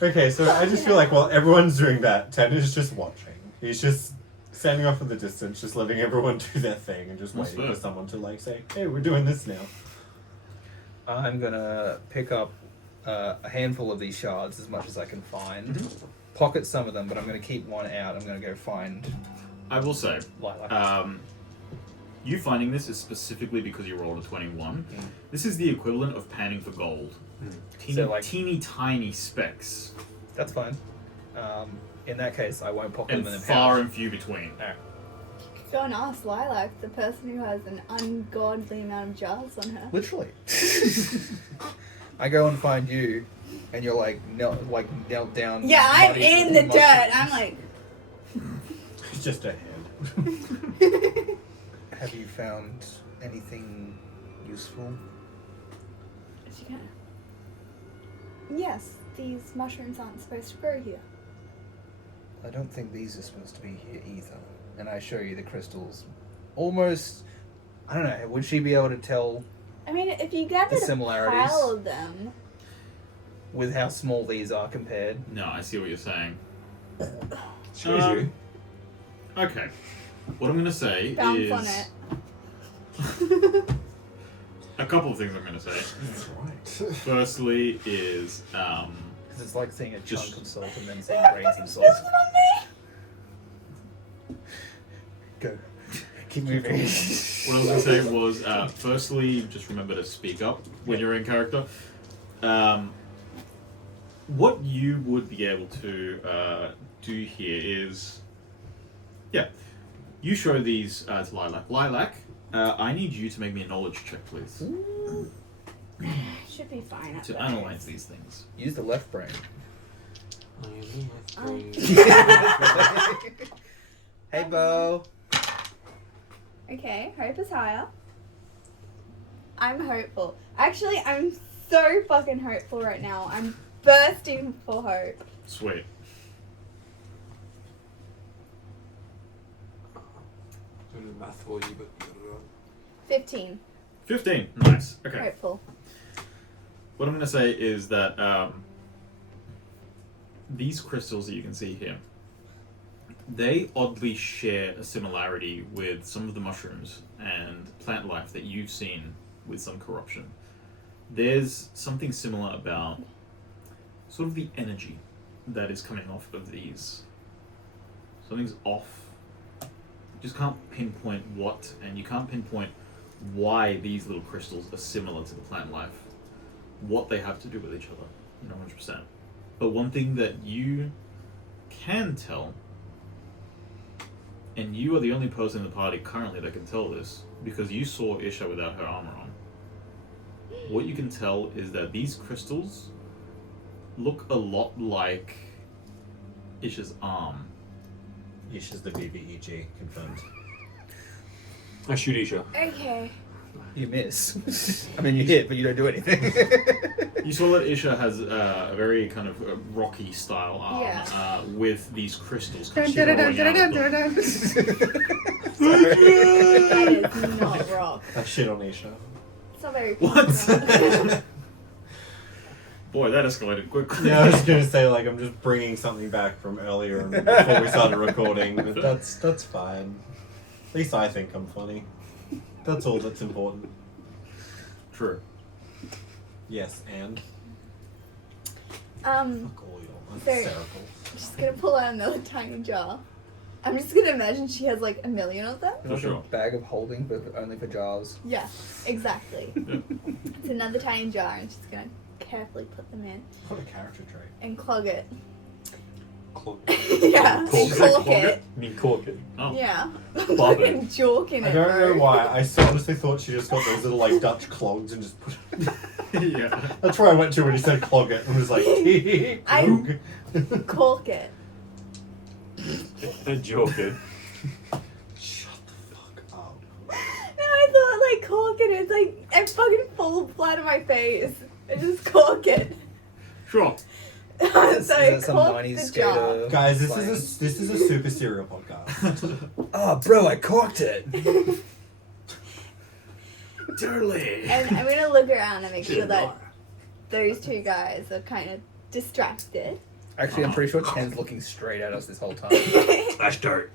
Okay, so I just feel like while everyone's doing that, Tehn is just watching. He's just standing off in the distance, just letting everyone do their thing and just That's waiting fair. for someone to like say, hey, we're doing this now. I'm gonna pick up a handful of these shards as much as I can find. Pocket some of them, but I'm gonna keep one out. I'm gonna go find I will say, Lilac. you finding this is specifically because you rolled a 21. This is the equivalent of panning for gold. Teeny, So, like- teeny tiny specks, That's fine. In that case, I won't pocket and them in the far pouch. and few between. Go and ask Lilac, the person who has an ungodly amount of jars on her. Literally. I go and find you, and you're knelt down. Yeah, I'm muddy in the mushroom. dirt. I'm like, It's just a hand. Have you found anything useful? she kinda... Yes, these mushrooms aren't supposed to grow here. I don't think these are supposed to be here either. And I show you the crystals. Almost, I don't know, would she be able to tell I mean, if you gathered The a similarities. pile of them, with how small these are compared? No, I see what you're saying. Excuse you. Okay. What I'm going to say found is... Bonnet. A couple of things I'm going to say. That's right. Firstly is... Because it's like seeing a Just- chunk of salt and then seeing grains of salt. Go. Keep moving. What I was going to say was, firstly, just remember to speak up when you're in character. What you would be able to do here is, you show these to Lilac. Lilac, I need you to make me a knowledge check, please, Should be fine at to first. analyze these things. Use the left brain. Hey, Bo. Okay, hope is higher. I'm hopeful. Actually, I'm so fucking hopeful right now. I'm bursting for hope. Sweet. Doing the math for you, but 15. 15. Nice. Okay. Hopeful. What I'm going to say is that these crystals that you can see here, they oddly share a similarity with some of the mushrooms and plant life that you've seen with some corruption. There's something similar about sort of the energy that is coming off of these. Something's off. You just can't pinpoint what, and you can't pinpoint why these little crystals are similar to the plant life. What they have to do with each other, 100%. But one thing that you can tell, and you are the only person in the party currently that can tell this, because you saw Isha without her armor on. What you can tell is that these crystals look a lot like Isha's arm. Isha's the BBEG, confirmed. I shoot Isha. Okay. You miss. I mean, you hit, but you don't do anything. You saw that Isha has a very kind of rocky style arm Yeah. with these crystals Dun, kind dun, of dun, showing dun, out dun, of them. dun, dun. That is not rock. I shit on Isha. It's not very What? Boy, that escalated quickly. Yeah, I was gonna say like I'm just bringing something back from earlier before we started recording, but that's fine. At least I think I'm funny. That's all that's important. True. Yes, and fuck all y'all. So- Hysterical. I'm just gonna pull out another tiny jar. I'm just gonna imagine she has like a million of them. For Like sure. a bag of holding, but only for jars. Yeah, exactly. It's another tiny jar, and she's gonna carefully put them in What a character trait. and clog it. Clog. Yeah, Cork. cork it. I mean, cork it. Oh. Yeah. Bob it. Fucking jorking I it, don't know bro. why. I honestly thought she just got those little like Dutch clogs and just put. Yeah. That's where I went to when he said clog it and was like, clog. Cork it. A joker. Shut the fuck up. No, I thought like cork it. It's like I fucking fall flat on my face. I just cork it. Sure. So Is that some cork 90s the jar. skater? Guys, this slang? is a super serial podcast. Oh, bro, I corked it. Totally. And I'm gonna look around and make sure Shit, that no. those two guys are kind of distracted. Actually, I'm pretty sure Tehn's looking straight at us this whole time. I start.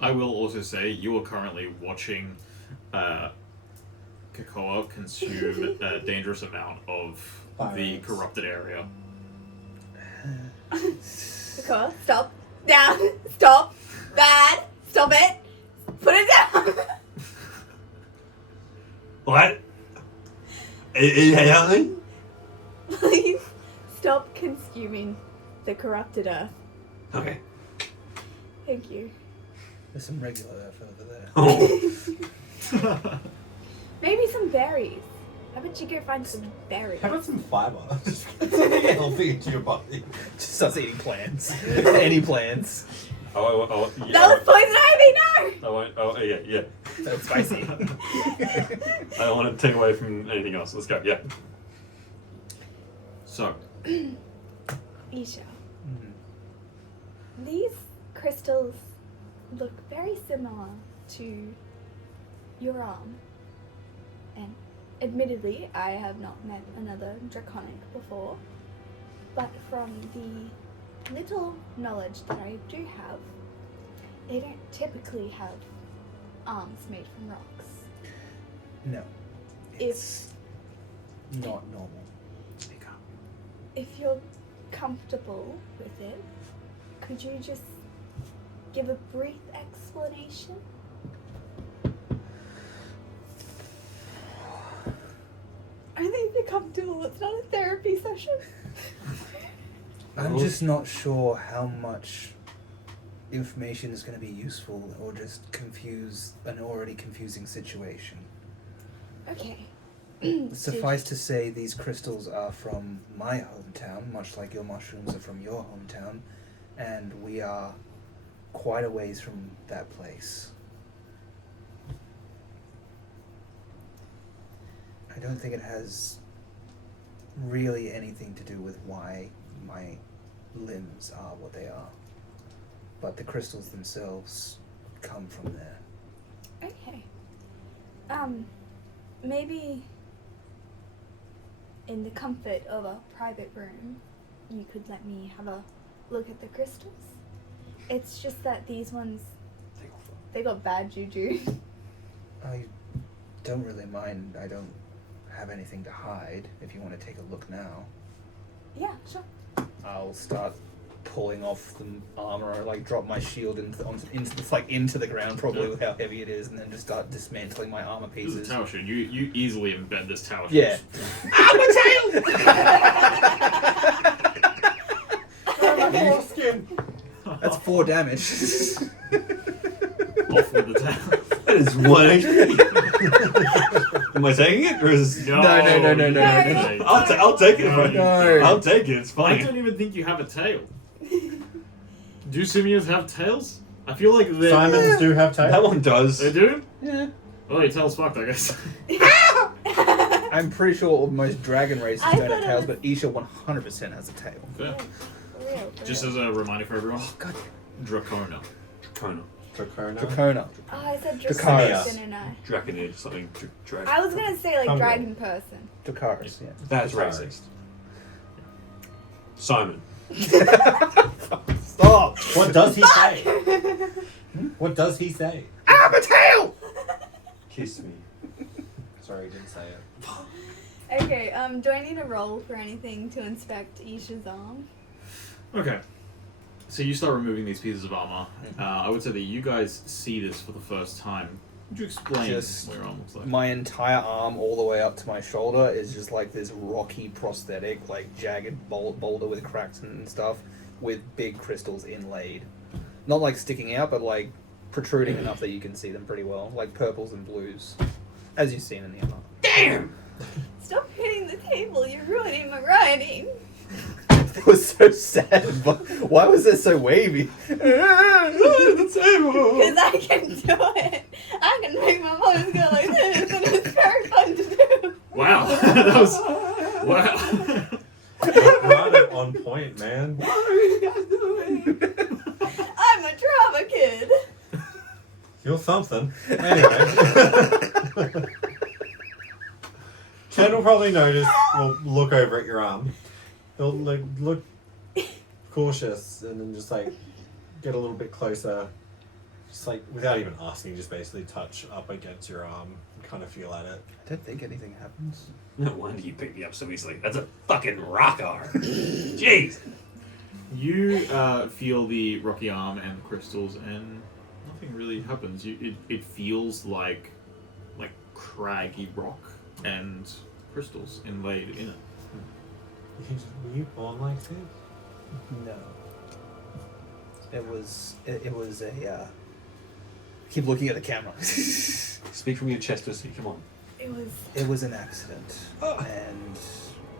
I will also say you are currently watching Kekoa consume a dangerous amount of the Violence. corrupted area. Kekoa, stop. Down. Stop. Bad. Stop it. Put it down. What? Hey, Please stop consuming the corrupted earth. okay. Thank you. There's some regular earth over there. Oh. Maybe some berries. How about you go find some berries? How about some fiber? Just get healthy into your body. Just starts eating plants. Any plants. Oh, That yeah. was poison ivy, no! I won't. Oh, yeah. That's spicy. I don't want to take away from anything else. Let's go. Yeah. So, Isha, Mhm. these crystals look very similar to your arm. And admittedly, I have not met another draconic before. But from the little knowledge that I do have, they don't typically have arms made from rocks. No. It's not normal. speak up. If you're comfortable with it, could you just give a brief explanation? I think if you're comfortable, it's not a therapy session. I'm just not sure how much information is going to be useful or just confuse an already confusing situation. Okay. Suffice to say, these crystals are from my hometown, much like your mushrooms are from your hometown, and we are quite a ways from that place. I don't think it has really anything to do with why my limbs are what they are, but the crystals themselves come from there. Okay. Maybe in the comfort of a private room, you could let me have a look at the crystals. It's just that these ones, they got bad juju. I don't really mind. I don't have anything to hide. If you want to take a look now, Yeah, sure. I'll start pulling off the armor, like drop my shield into the ground, probably with how heavy it is, and then just start dismantling my armor This is pieces. a tower shoot. You easily embed this tower shoot. Yeah. Skin. That's 4 damage. Off with the tower. That is 1 HP. Am I taking it, or is No. I'll take it. If No. I'll take it. It's I fine. don't even think you have a tail. Do Simiahs have tails? I feel like they Simons do have tails. That one does. They do? Yeah. Well, your tail's fucked, I guess. I'm pretty sure most dragon races I don't have thought it tails, was- but Isha 100% has a tail. Fair. For real, for Just real. as a reminder for everyone, God. Dracona. Dracona. Dracona. Dracona. Oh, I said Dracaris. Dracaris, didn't I? Draconid, something. Dragon. I was gonna say like Fungril. dragon person. Dracaris, yeah. That's Katari. racist. Simon. Stop! What does he say? What does he say? I have a tail! Kiss me. Sorry, he didn't say it. Okay, do I need a roll for anything to inspect Isha's arm? Okay. So you start removing these pieces of armor. I would say that you guys see this for the first time. Would you explain Just what your arm looks like? My entire arm, all the way up to my shoulder, is just like this rocky prosthetic, like jagged boulder with cracks and stuff, with big crystals inlaid. Not like sticking out, but like protruding enough that you can see them pretty well, like purples and blues, as you've seen in the art. Damn! Stop hitting the table, you're ruining my writing. It was so sad. But why was it so wavy? Because I can do it. I can make my voice go like this, and it's very fun to do. Wow. That was... Wow. Right on point, man. What are you guys doing? I'm a drama kid. You're something. Anyway. Ken will probably notice, or look over at your arm. He'll look cautious and then just like get a little bit closer. Just like without even asking, just basically touch up against your arm and kind of feel at it. I don't think anything happens. No wonder you picked me up so easily. That's a fucking rock arm. Jeez. You feel the rocky arm and the crystals, and nothing really happens. It feels like craggy rock and crystals inlaid in it. Were you born like this? No. It was a. Keep looking at the camera. Speak from your chest, Lucy. Come on. It was an accident, and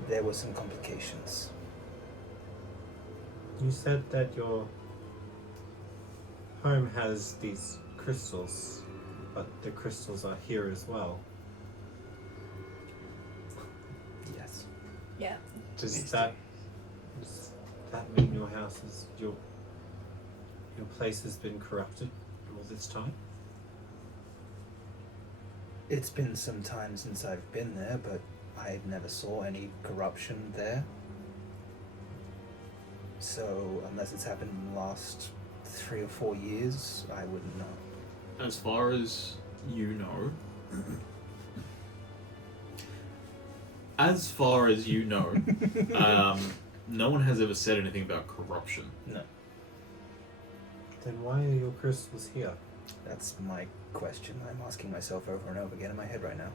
there were some complications. You said that your home has these crystals, but the crystals are here as well. Yes. Yeah. Does that mean your house is your place has been corrupted all this time? It's been some time since I've been there, but I never saw any corruption there. So, unless it's happened in the last 3 or 4 years, I wouldn't know. As far as you know, no one has ever said anything about corruption. No. Then why are your crystals here? That's my question I'm asking myself over and over again in my head right now.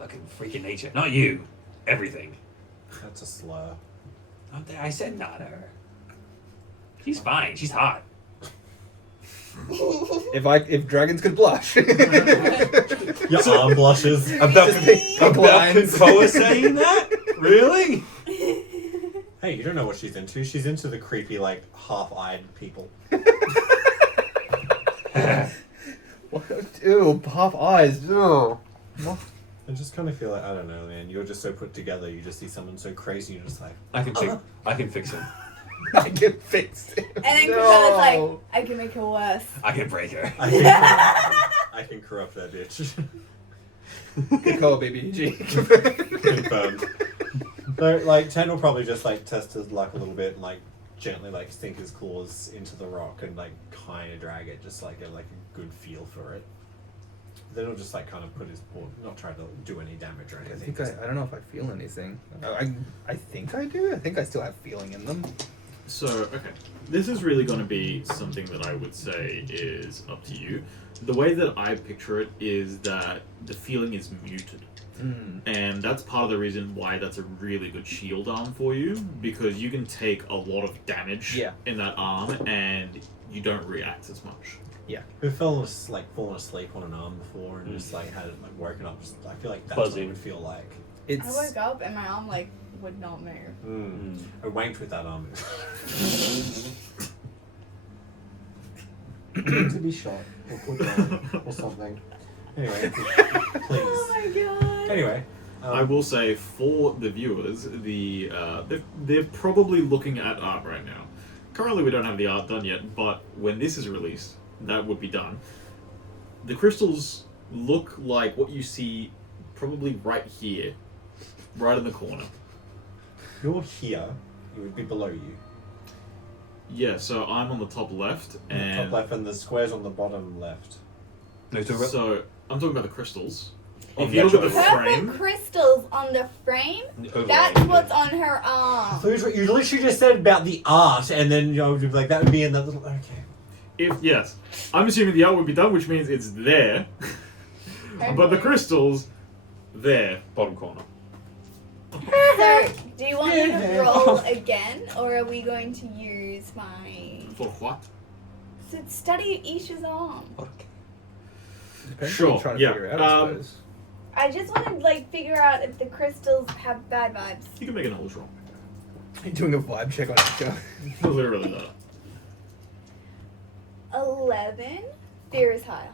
Fucking freaking nature. Not you. Everything. That's a slur. Not that I said not her. She's fine. She's hot. If dragons could blush. Your arm blushes. About lines. Kekoa saying that? Really? Hey, you don't know what she's into. She's into the creepy, like, half-eyed people. Ew, half eyes. Ew. I just kind of feel like, I don't know, man. You're just so put together. You just see someone so crazy, you're just like, I can fix him. I can fix it. And then Kekoa's like, I can make her worse. I can break her. I can corrupt that bitch. Kekoa, baby. G. Confirmed. So, like, Tehn will probably just, like, test his luck a little bit and, like, gently, like, sink his claws into the rock and, like, kind of drag it, just, like, get, like, a good feel for it. Then he'll just, like, kind of put his paw, not try to do any damage or I anything. think I don't know if I feel anything. I think I do. I think I still have feeling in them. So, okay. This is really going to be something that I would say is up to you. The way that I picture it is that the feeling is muted. And that's part of the reason why that's a really good shield arm for you, because you can take a lot of damage in that arm and you don't react as much. Yeah. Who fallen asleep on an arm before and just like had it like woken up? Just, I feel like that's what it would feel like. I woke up and my arm like would not move. I wanked with that arm. To be shot or put down or something. Anyway, please. Oh my god. Anyway, I will say for the viewers, they're probably looking at art right now. Currently, we don't have the art done yet, but when this is released, that would be done. The crystals look like what you see probably right here, right in the corner. You're here. You would be below you. Yeah, so I'm on the top left, and Top left, and the square's on the bottom left. so I'm talking about the crystals. On If the you look at the actual- Purple frame, crystals on the frame? That's what's on her arm. So you literally just said about the art, and then you'd be like, that would be in that little. Okay. Yes, I'm assuming the art would be done, which means it's there, but the crystals there. Bottom corner. So, do you want me to roll again, or are we going to use my... For what? So study Isha's arm. Depends Sure, what you're trying to yeah, figure out, I suppose. I just want to, like, figure out if the crystals have bad vibes. You can make a knowledge roll. You're doing a vibe check on Isha. Literally that. 11. Fear is higher.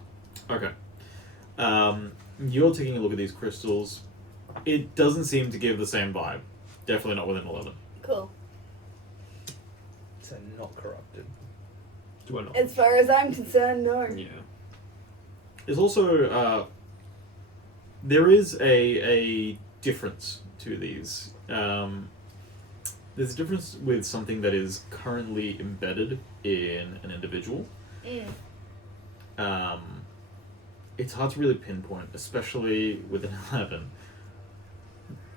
Okay. You're taking a look at these crystals. It doesn't seem to give the same vibe. Definitely not within 11. Cool. So not corrupted. Do I not? As far as I'm concerned, no. Yeah. There's also there is a difference to these. There's a difference with something that is currently embedded in an individual. It's hard to really pinpoint, especially with an 11.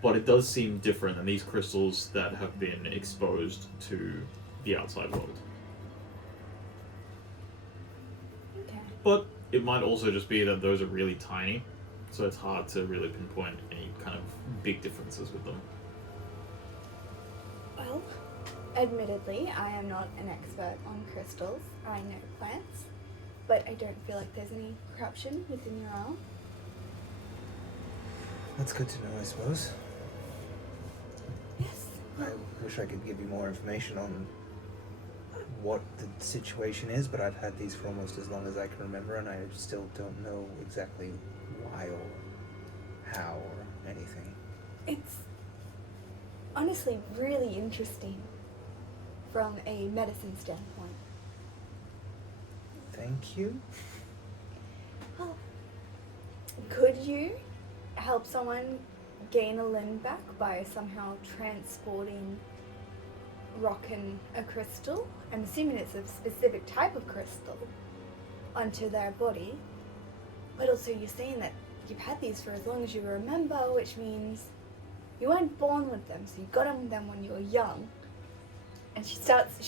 But it does seem different than these crystals that have been exposed to the outside world. Okay. But it might also just be that those are really tiny, so it's hard to really pinpoint any kind of big differences with them. Well, admittedly, I am not an expert on crystals. I know plants, but I don't feel like there's any corruption within your arm. That's good to know, I suppose. Yes. I wish I could give you more information on what the situation is, but I've had these for almost as long as I can remember, and I still don't know exactly why or how or anything. It's honestly really interesting from a medicine standpoint. Thank you. Well, could you help someone gain a limb back by somehow transporting rock and a crystal? I'm assuming it's a specific type of crystal onto their body. But also you're saying that you've had these for as long as you remember, which means you weren't born with them, so you got them when you were young. And she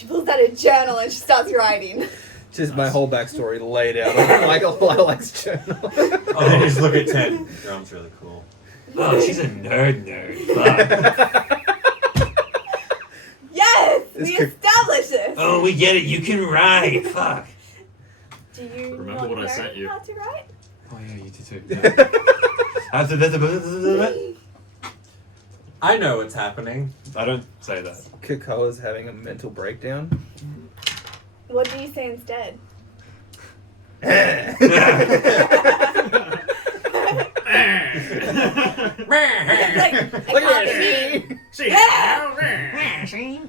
pulls out a journal and she starts writing. Just my whole backstory laid out on like a Lilac's journal. Oh, then you just look at Tehn. Your arm's really cool. Oh, she's a nerd. Fuck. Yes! It's We co- established this! Oh, we get it. You can write. Fuck. Do you Remember not what I know sent you. how to write? Oh yeah, you did too. Yeah. I know what's happening. I don't say that. Kekoa's having a mental breakdown. What do you say instead? Look at she. See,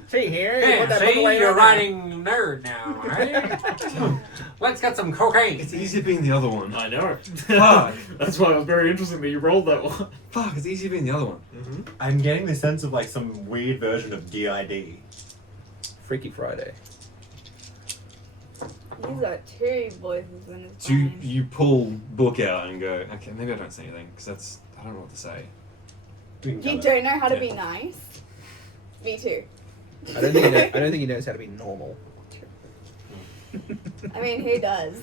See here. Yeah, put that see, book away you're on writing nerd now, right? Let's get some cocaine. It's easier being the other one. I know. Fuck. That's why it was very interesting that you rolled that one. Fuck, it's easier being the other one. Mm-hmm. I'm getting the sense of like some weird version of DID. Freaky Friday. These are two voices in his So you, mind. you pull book out and go, okay, maybe I don't say anything because I don't know what to say. You don't know how to be nice? Me too. I don't think he knows how to be normal. I mean, who does?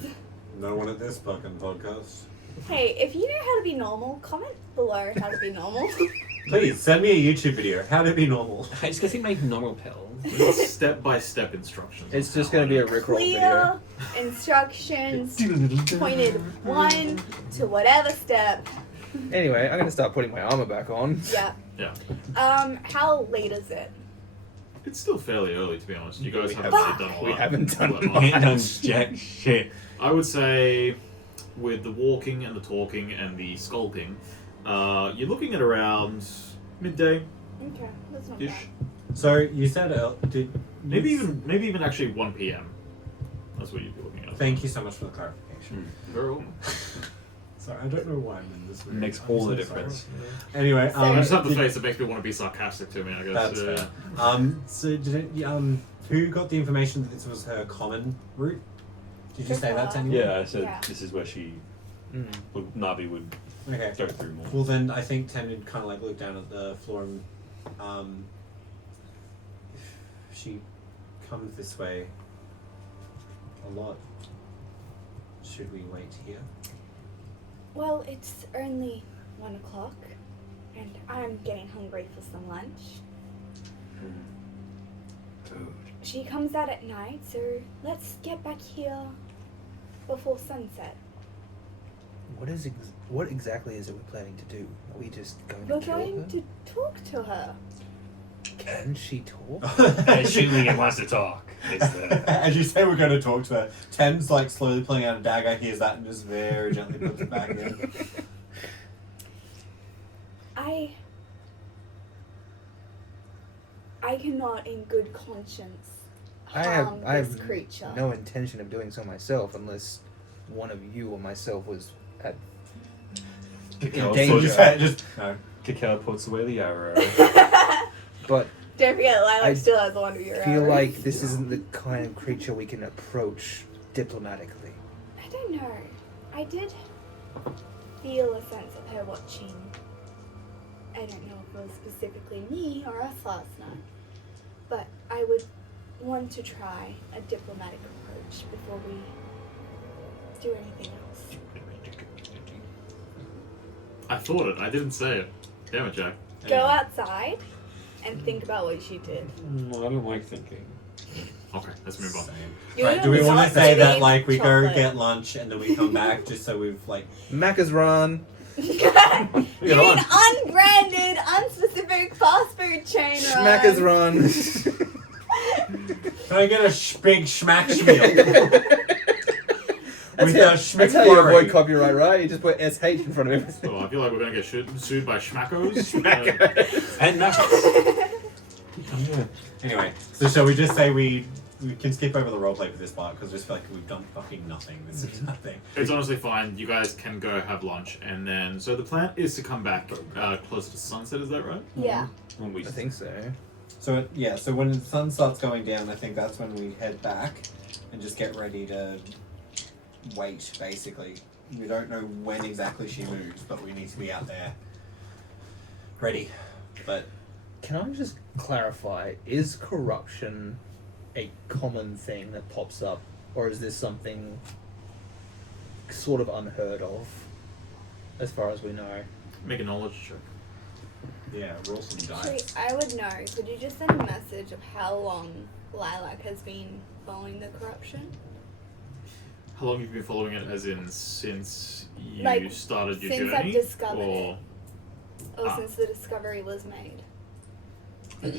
No one at this fucking podcast. Hey, if you know how to be normal, comment below how to be normal. Please send me a YouTube video. How to be normal. I just gotta take my normal pills. Step-by-step instructions. It's on just how going to be a Rickroll video. Clear instructions pointed one to whatever step. Anyway, I'm going to start putting my armor back on. Yeah. Yeah. How late is it? It's still fairly early, to be honest. You guys We haven't haven't- really done a lot. We haven't done Well, much. Ain't done jack shit. I would say, with the walking and the talking and the skulking, you're looking at around midday-ish. Okay, that's not bad. So you said Maybe even actually 1 p.m. That's what you'd be looking at. Thank you so much for the clarification. Very welcome. Sorry, I don't know why I'm in this. Makes I'm all so the sorry. difference. Anyway, So- I just have the did- face that makes me want to be sarcastic to me, I guess. That's fair. So did it, who got the information that this was her common route? Did you say that to anyone? Yeah, I said Yeah. this is where she Mm. Navi would Okay. go through more. Well then, I think Tehn would kind of like look down at the floor and if she comes this way, a lot. Should we wait here? Well, it's only 1 o'clock, and I'm getting hungry for some lunch. Food. She comes out at night, so let's get back here before sunset. What exactly is it we're planning to do? Are we just going We're to kill going her? to talk to her. Can she talk? Assuming it wants to talk. Is the... As you say, we're going to talk to her. Tehn's like slowly pulling out a dagger, hears that, and just very gently puts it back in. I cannot, in good conscience, I harm have this creature. no intention of doing so myself, unless one of you or myself was at Kekoa danger. No. Kekoa puts away the arrow. But Don't forget, Lilac I still has one of your feel arrows. like this isn't the kind of creature we can approach diplomatically. I don't know. I did feel a sense of her watching. I don't know if it was specifically me or us last night, but I would want to try a diplomatic approach before we do anything else. I thought it. I didn't say it. Damn it, Jack. Go outside and think about what she did. I don't like thinking. Okay, let's move on. You Right, know do we want not to say that eating like we chocolate. go get lunch and then we come back just so we've like Macca's run. You Get mean on. unbranded, unspecific fast food chain Macca's run? run. can I get a big schmack schmeal? With a schmick That's how you flurry. avoid copyright, right? You just put SH in front of everything. So I feel like we're gonna get sued by schmackos. And knuckles. Yeah. Anyway, so shall we just say we can skip over the roleplay for this part because I just feel like we've done fucking nothing. This is nothing. It's honestly fine. You guys can go have lunch, and then so the plan is to come back close to sunset. Is that right? Yeah. When we I think so. So yeah, so when the sun starts going down, I think that's when we head back and just get ready to wait. Basically, we don't know when exactly she moves, but we need to be out there ready. But Can I just clarify, is corruption a common thing that pops up, or is this something sort of unheard of, as far as we know? Make a knowledge check. yeah, roll some Actually, dice. I would know. Could you just send a message of how long Lilac has been following the corruption? How long have you been following it? As in since you Like, started your since journey, I've discovered or Or Ah. since the discovery was made? And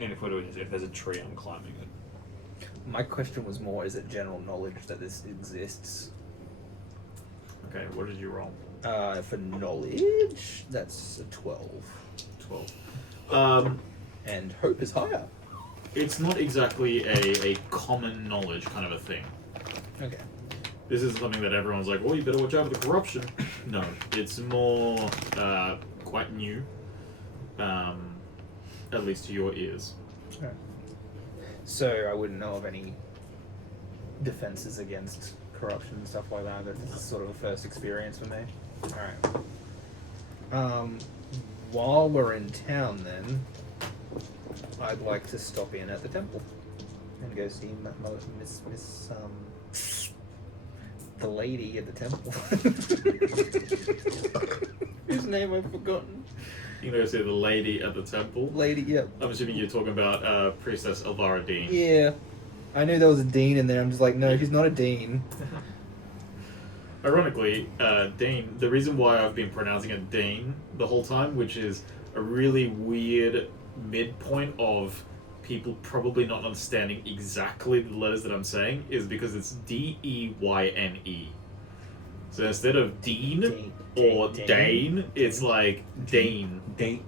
if there's a tree, I'm climbing it. My question was more, is it general knowledge that this exists? okay, what did you roll? For knowledge, that's a 12. 12. And hope is higher. It's not exactly a common knowledge kind of a thing. Okay. This is something that everyone's like, well, you better watch out for the corruption. No, it's more quite new, at least to your ears. Alright. So I wouldn't know of any defenses against corruption and stuff like that. This is sort of a first experience for me. Alright. While we're in town then, I'd like to stop in at the temple and go see the lady at the temple. Whose name I've forgotten. You know, see the lady at the temple. Lady, yep. I'm assuming you're talking about Priestess Elvira Dean. Yeah. I knew there was a dean in there. I'm just like, no, she's not a dean. Ironically, Dean, the reason why I've been pronouncing it Dean the whole time, which is a really weird midpoint of people probably not understanding exactly the letters that I'm saying, is because it's D-E-Y-N-E. So instead of Dean or Dane, it's like Dane. Dane.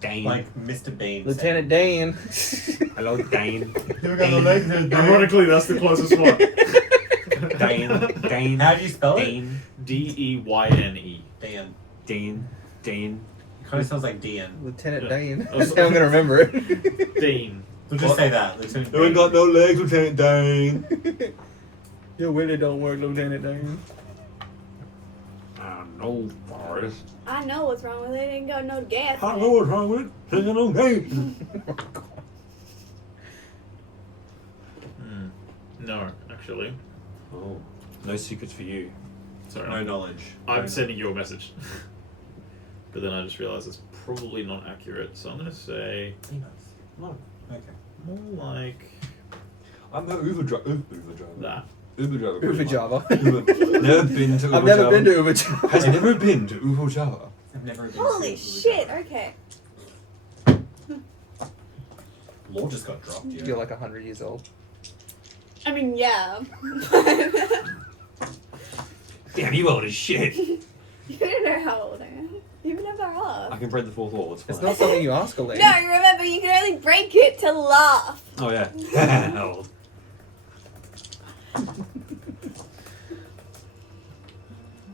Dane. Like Mr. Bean. Lieutenant Dane. Hello, Dane. You got the legs there, Dane. Ironically, that's the closest one. Dane. How do you spell it? Dane. D-E-Y-N-E. Dan. Dane. Dane. It kind of sounds like Dean. Lieutenant Yeah. Dane. Oh, That's so- how I'm going to remember it. Dean. So just say that. Lieutenant You ain't got no legs, Lieutenant Dane. Your willy don't work, Lieutenant Dane. I know, Forrest. I know what's wrong with it. Ain't got no gas. I in know it. what's wrong with it. Taking no Dane. No, actually. Oh, no secrets for you. Sorry, No knowledge. I'm sending you a message. But then I just realized it's probably not accurate, so I'm gonna say No. Okay. more like I'm the Uber driver. that. Uber driver. Uber Java. Never been to Uber I've never Java. been to Uber Java. Has never been to Uber Java. I've never been Holy shit, okay. Law just got dropped, yeah. You're like 100 years old. I mean, yeah. Damn, you old as shit. You don't know how old I am. You've never I asked. can break the fourth wall. It's fine. It's not something you ask a lady. No, remember, you can only break it to laugh. Oh yeah. Old.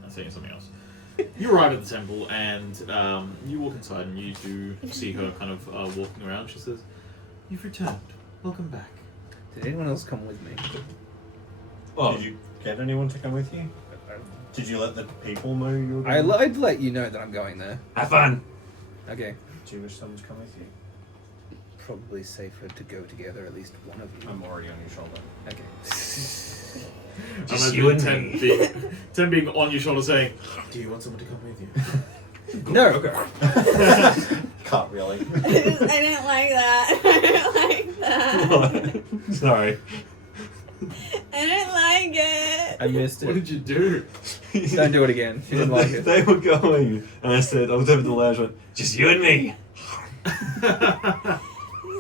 I'm saying something else. You arrive at the temple and you walk inside and you do see her kind of walking around. She says, "You've returned. Welcome back." Did anyone else come with me? Oh, Did you get anyone to come with you? Did you let the people know you were going? I'd let you know that I'm going there. Have fun. Okay. Do you wish someone to come with you? Probably safer to go together, at least one of you. I'm already on your shoulder. Okay. Just I'm you and Tehn me. Tehn being on your shoulder saying, "Do you want someone to come with you?" No. Can't really. I didn't like that. I didn't like that. sorry. I didn't like it. I missed What it. did you do? Don't do it again. She didn't like it. They were going, and I said, I was over the lounge, went, Just you and me.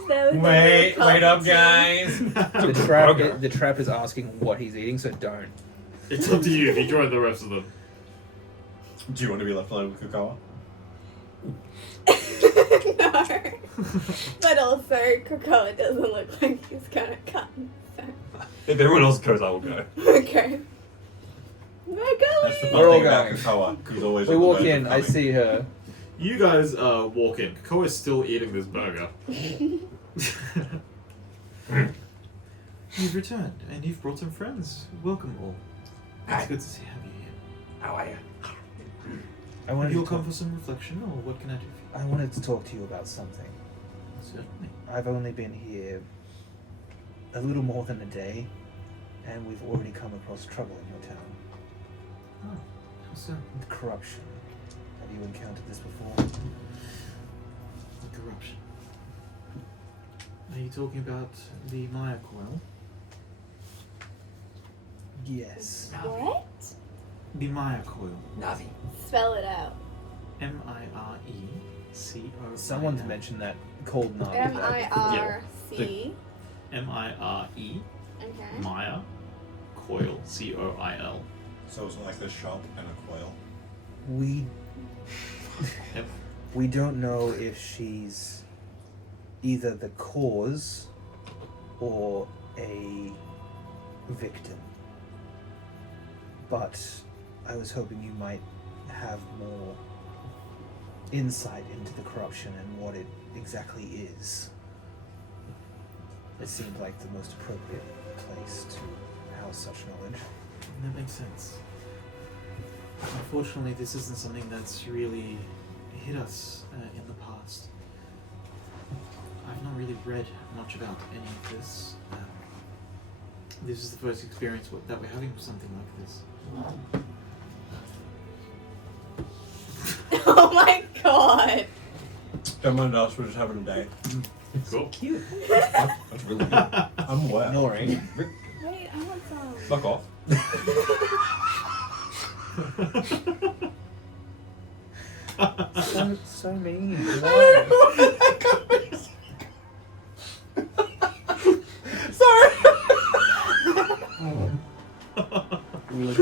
That was Wait a up, competition. guys. The trap is asking what he's eating, so don't. It's up to you if you join the rest of them. Do you want to be left alone with Kekoa? No. But also, Kekoa doesn't look like he's gonna come. So. if everyone else goes, I will go. Okay. We're That's the going. fun We're all thing about going. Kekoa. He's always We on the walk verge of in, I coming. see her. You guys walk in. Kekoa is still eating this burger. You've returned, and you've brought some friends. Welcome all. It's Hi. good to see have you here. How are you? I wanted, Have you all to come talk, for some reflection, or what can I do for I wanted to talk to you about something. you? Certainly. I've only been here a little more than a day, and we've already come across trouble in your town. Oh, how so? The corruption. Have you encountered this before? The corruption. Are you talking about the Maya coil? Yes. What? The Maya coil. Navi. Spell it out. M-I-R-E-C-O. Someone's mentioned that cold Navi. M-I-R-C. M-I-R-E. Okay. Maya coil. C-O-I-L. So it's like the shop and a coil. We Yep. we don't know if she's either the cause or a victim. But I was hoping you might have more insight into the corruption and what it exactly is. It seemed like the most appropriate place to house such knowledge. That makes sense. Unfortunately, this isn't something that's really hit us in the past. I've not really read much about any of this. This is the first experience that we're having with something like this. Oh my god. Don't mind us, we're just having a day. Cool. Cute. That's really good. I'm aware. Ignoring. Wait, I want some. Fuck off. So mean. Sorry.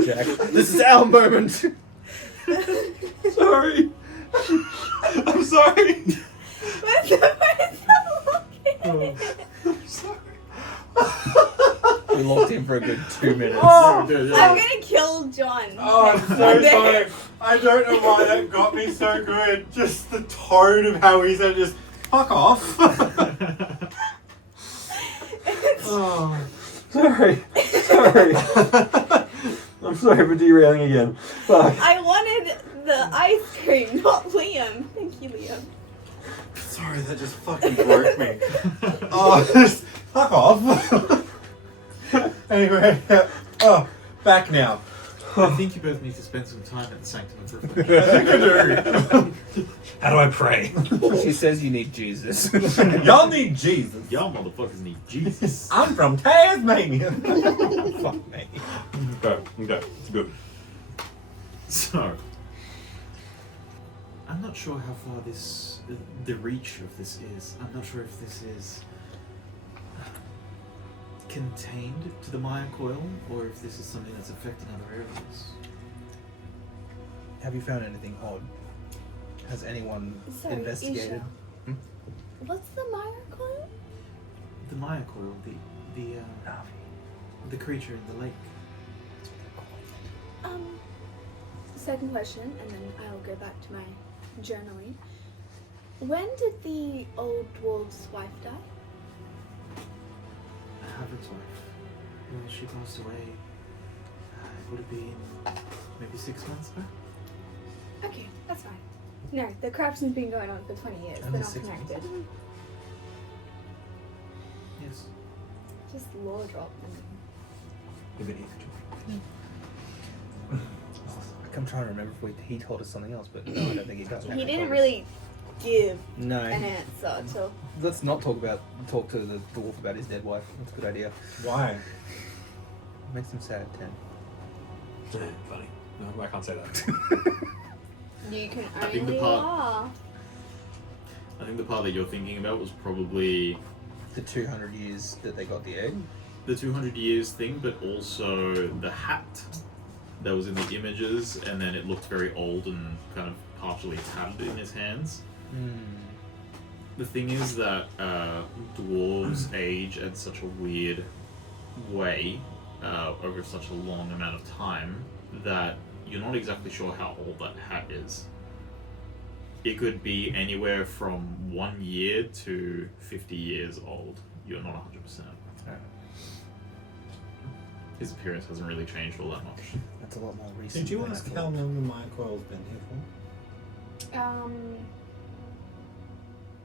Jack. This is our moment. Sorry. I'm sorry. What's the first one? I'm sorry. We locked him for a good 2 minutes. Oh, I'm gonna kill John. Oh, I'm so sorry. I don't know why that got me so good. Just the tone of how he said just fuck off. Oh, sorry. Sorry. I'm sorry for derailing again. Fuck. I wanted the ice cream, not Liam. Thank you, Liam. Sorry, that just fucking broke me. Oh, just fuck off. Anyway, oh, back now. I think you both need to spend some time at the Sanctum of Reflection. How do I pray? She says you need Jesus. Y'all need Jesus. Y'all motherfuckers need Jesus. I'm from Tasmania. Fuck me. Okay, good. So, I'm not sure how far the reach of this is. I'm not sure if this is contained to the Maya coil, or if this is something that's affecting other areas. Have you found anything odd? Has anyone Sorry, investigated? Isha. What's the Maya coil? The Maya coil, the creature in the lake. Second question, and then I'll go back to my journaling. When did the old dwarf's wife die? Havard's wife. Well, she passed away. It would have been maybe 6 months back. Okay, that's fine. No, the corruption's been going on for 20 years. Only They're not 6 months. connected. Yes. Just lore drop. I'm trying to remember if he told us something else, but no, I don't think he does. He didn't really give No. an answer till. Let's not talk to the dwarf about his dead wife. That's a good idea. Why? Makes him sad, Tehn. Funny. No, I can't say that. You can I think only the part- laugh. I think the part that you're thinking about was probably The 200 years that they got the egg. the 200 years thing, but also the hat that was in the images, and then it looked very old and kind of partially tattered in his hands. The thing is that dwarves age at such a weird way over such a long amount of time that you're not exactly sure how old that hat is. It could be anywhere from 1 year to 50 years old. You're not 100%. His appearance hasn't really changed all that much. That's a lot more recent. Did you than I ask thought. how long the Maya coil's been here for?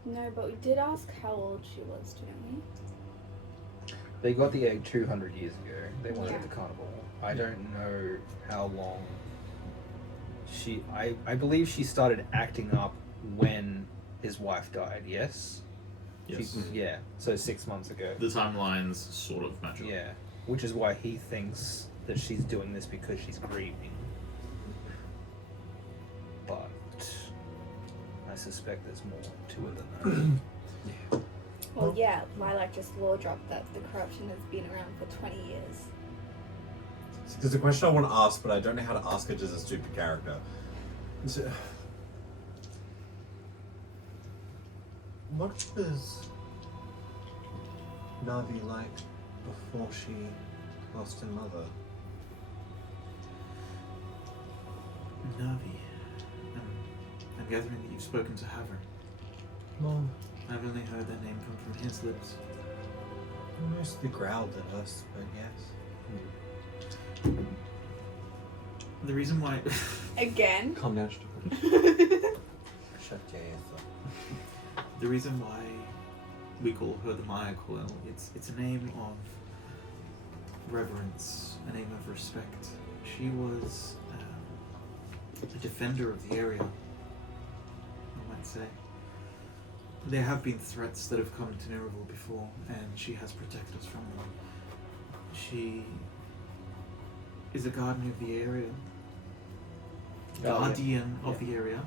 No, but we did ask how old she was, didn't we? They got the egg 200 years ago. They wanted Yeah. the carnival. I don't know how long. I believe she started acting up when his wife died. Yes. Yes. Yeah. So 6 months ago. The timelines sort of match up. Yeah. Which is why he thinks that she's doing this because she's grieving. But I suspect there's more to it than that. Well, yeah, Lilac just lore dropped that the corruption has been around for 20 years. There's a question I want to ask, but I don't know how to ask it as a stupid character. So, what was Navi like before she lost her mother? Navi. I'm gathering that you've spoken to Havard. Well, I've only heard that name come from his lips. he mostly growled at us, but yes. The reason why... Again? Calm down. Shut your ass up. The reason why we call her the Maya Coil, it's a name of reverence, a name of respect. She was a defender of the area, I might say. There have been threats that have come to Renewal before, and she has protected us from them. She is a guardian of the area. Guardian of the area.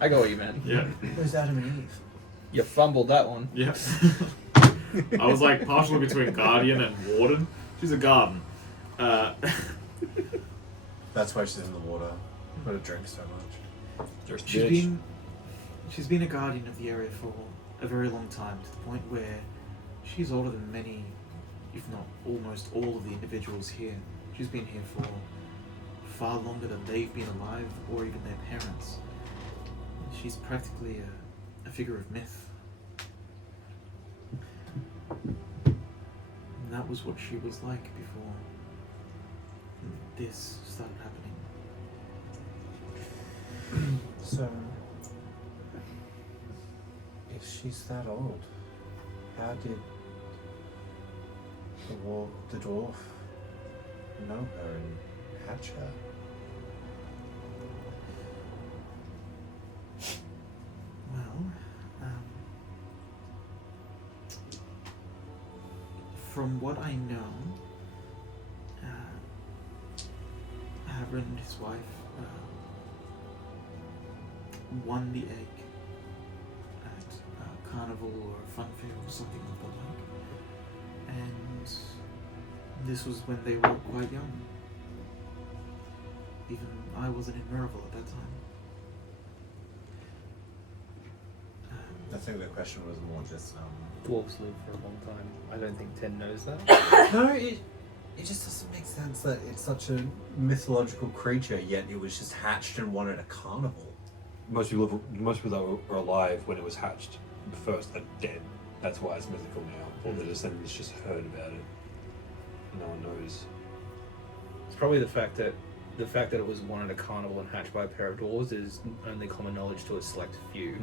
I got what you meant. Yeah. Where's Adam and Eve? You fumbled that one. Yeah. I was like partially between guardian and warden. She's a garden. That's why she's in the water. Gotta drink so much. There's She's been a guardian of the area for a very long time, to the point where she's older than many, if not almost all of the individuals here. She's been here for far longer than they've been alive, or even their parents. She's practically a figure of myth. And that was what she was like before this started happening. So, if she's that old, how did the dwarf know her and hatch her. Well, from what I know, Aaron and his wife won the egg at a carnival or a fun fair or something of the like, and this was when they were quite young. Even I wasn't in Miracle at that time. I think the question was more just Dwarves live for a long time. I don't think Tehn knows that. no, it just doesn't make sense that it's such a mythological creature, yet it was just hatched and won at a carnival. Most people that were alive when it was hatched first are dead. That's why it's mythical now. All the descendants just heard about it. No one knows. It's probably the fact that it was won at a carnival and hatched by a pair of dwarves is only common knowledge to a select few.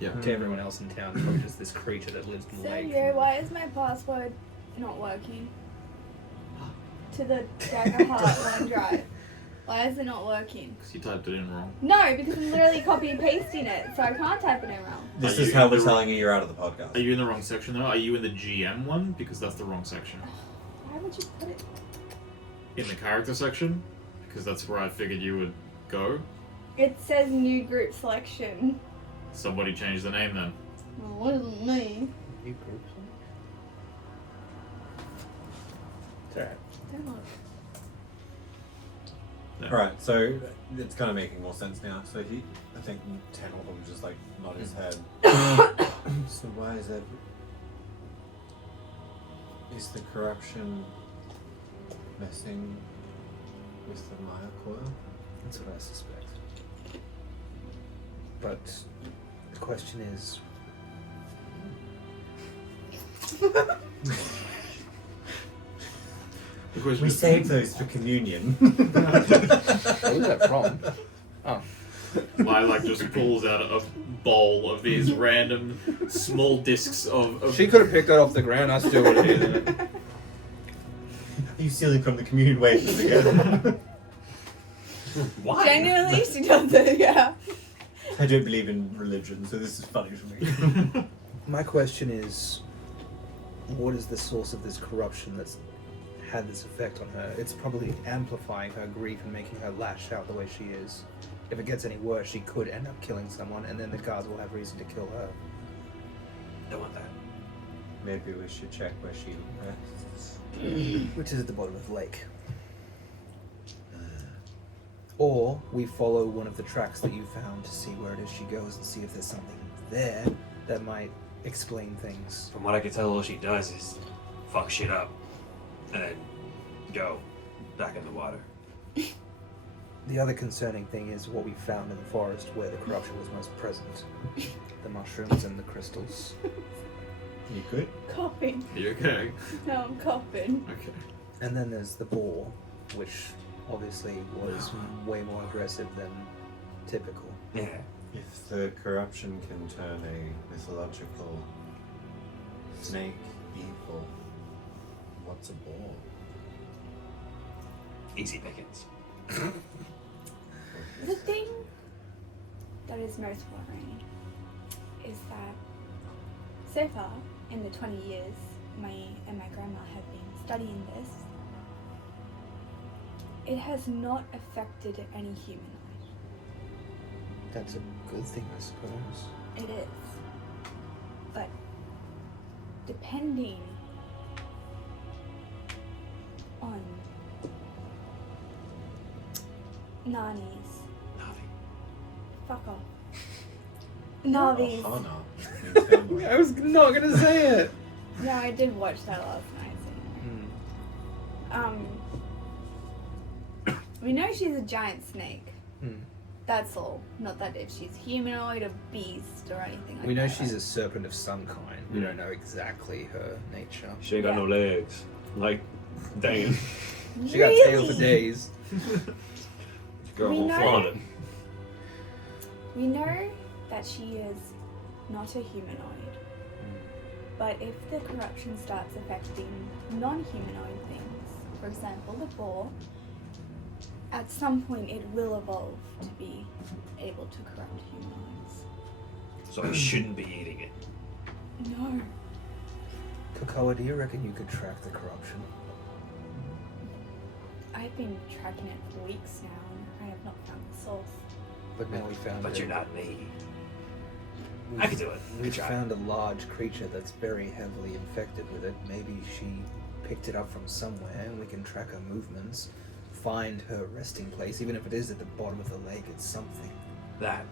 Yeah. To everyone else in town, it's probably just this creature that lives in the So, lake. yeah, why is my password not working? To the Daggerheart OneDrive. Why is it not working? Because you typed it in wrong. No, because I'm literally copy and pasting it, so I can't type it in wrong. This Are is you how in we're the- telling you you're out of the podcast. Are you in the wrong section though? Are you in the GM one? Because that's the wrong section. Why would you put it? In the character section? Because that's where I figured you would go. It says new group selection. Somebody changed the name then. Well, it wasn't me. You groups? It's alright. Don't look. No. Alright, so it's kind of making more sense now. So I think Tehn will probably just like nod his head. So why is that? Is the corruption messing with the Maya coil? That's what I suspect. But the question is, The question We is- saved those for communion. where was that from? Oh, Lilac just pulls out a bowl of these random small discs of she could have picked that off the ground. I still would have eaten it. Are you stealing from the communion wafers again? Why? Genuinely, she does it, yeah. I don't believe in religion, so this is funny to me. My question is, what is the source of this corruption that's had this effect on her? It's probably amplifying her grief and making her lash out the way she is. If it gets any worse, she could end up killing someone, and then the guards will have reason to kill her. Don't want that. Maybe we should check where she rests. Which is at the bottom of the lake. Or we follow one of the tracks that you found to see where it is she goes and see if there's something there that might explain things. From what I can tell, all she does is fuck shit up and then go back in the water. The other concerning thing is what we found in the forest where the corruption was most present. The mushrooms and the crystals. You good? Coughing. You okay? No, I'm coughing. Okay. And then there's the boar, which obviously was way more aggressive than typical. Yeah. If the corruption can turn a mythological snake evil, what's a boar? Easy pickings. The thing that is most worrying is that so far, in the 20 years my grandma have been studying this, it has not affected any humanoid. That's a good thing, I suppose. It is. But depending on Nani's. Nothing. Fuck off. Navi's. Ohana means family. I was not gonna say it! No, I did watch that last night. So. We know she's a giant snake. That's all. Not that if she's humanoid or beast or anything like We know that. she's a serpent of some kind. We don't know exactly her nature. She ain't got no legs. Like, dang. She got tail for Really? days. Girl We won't know- flaunt it. We know that she is not a humanoid. But if the corruption starts affecting non-humanoid things, for example, the boar, at some point it will evolve to be able to corrupt humans. So I shouldn't be eating it. No. Kekoa, do you reckon you could track the corruption? I've been tracking it for weeks now, and I have not found the source. But now we found But it. you're not me. We've- I could do it. We've Good try. found a large creature that's very heavily infected with it. Maybe she picked it up from somewhere, and we can track her movements, find her resting place, even if it is at the bottom of the lake. It's something. That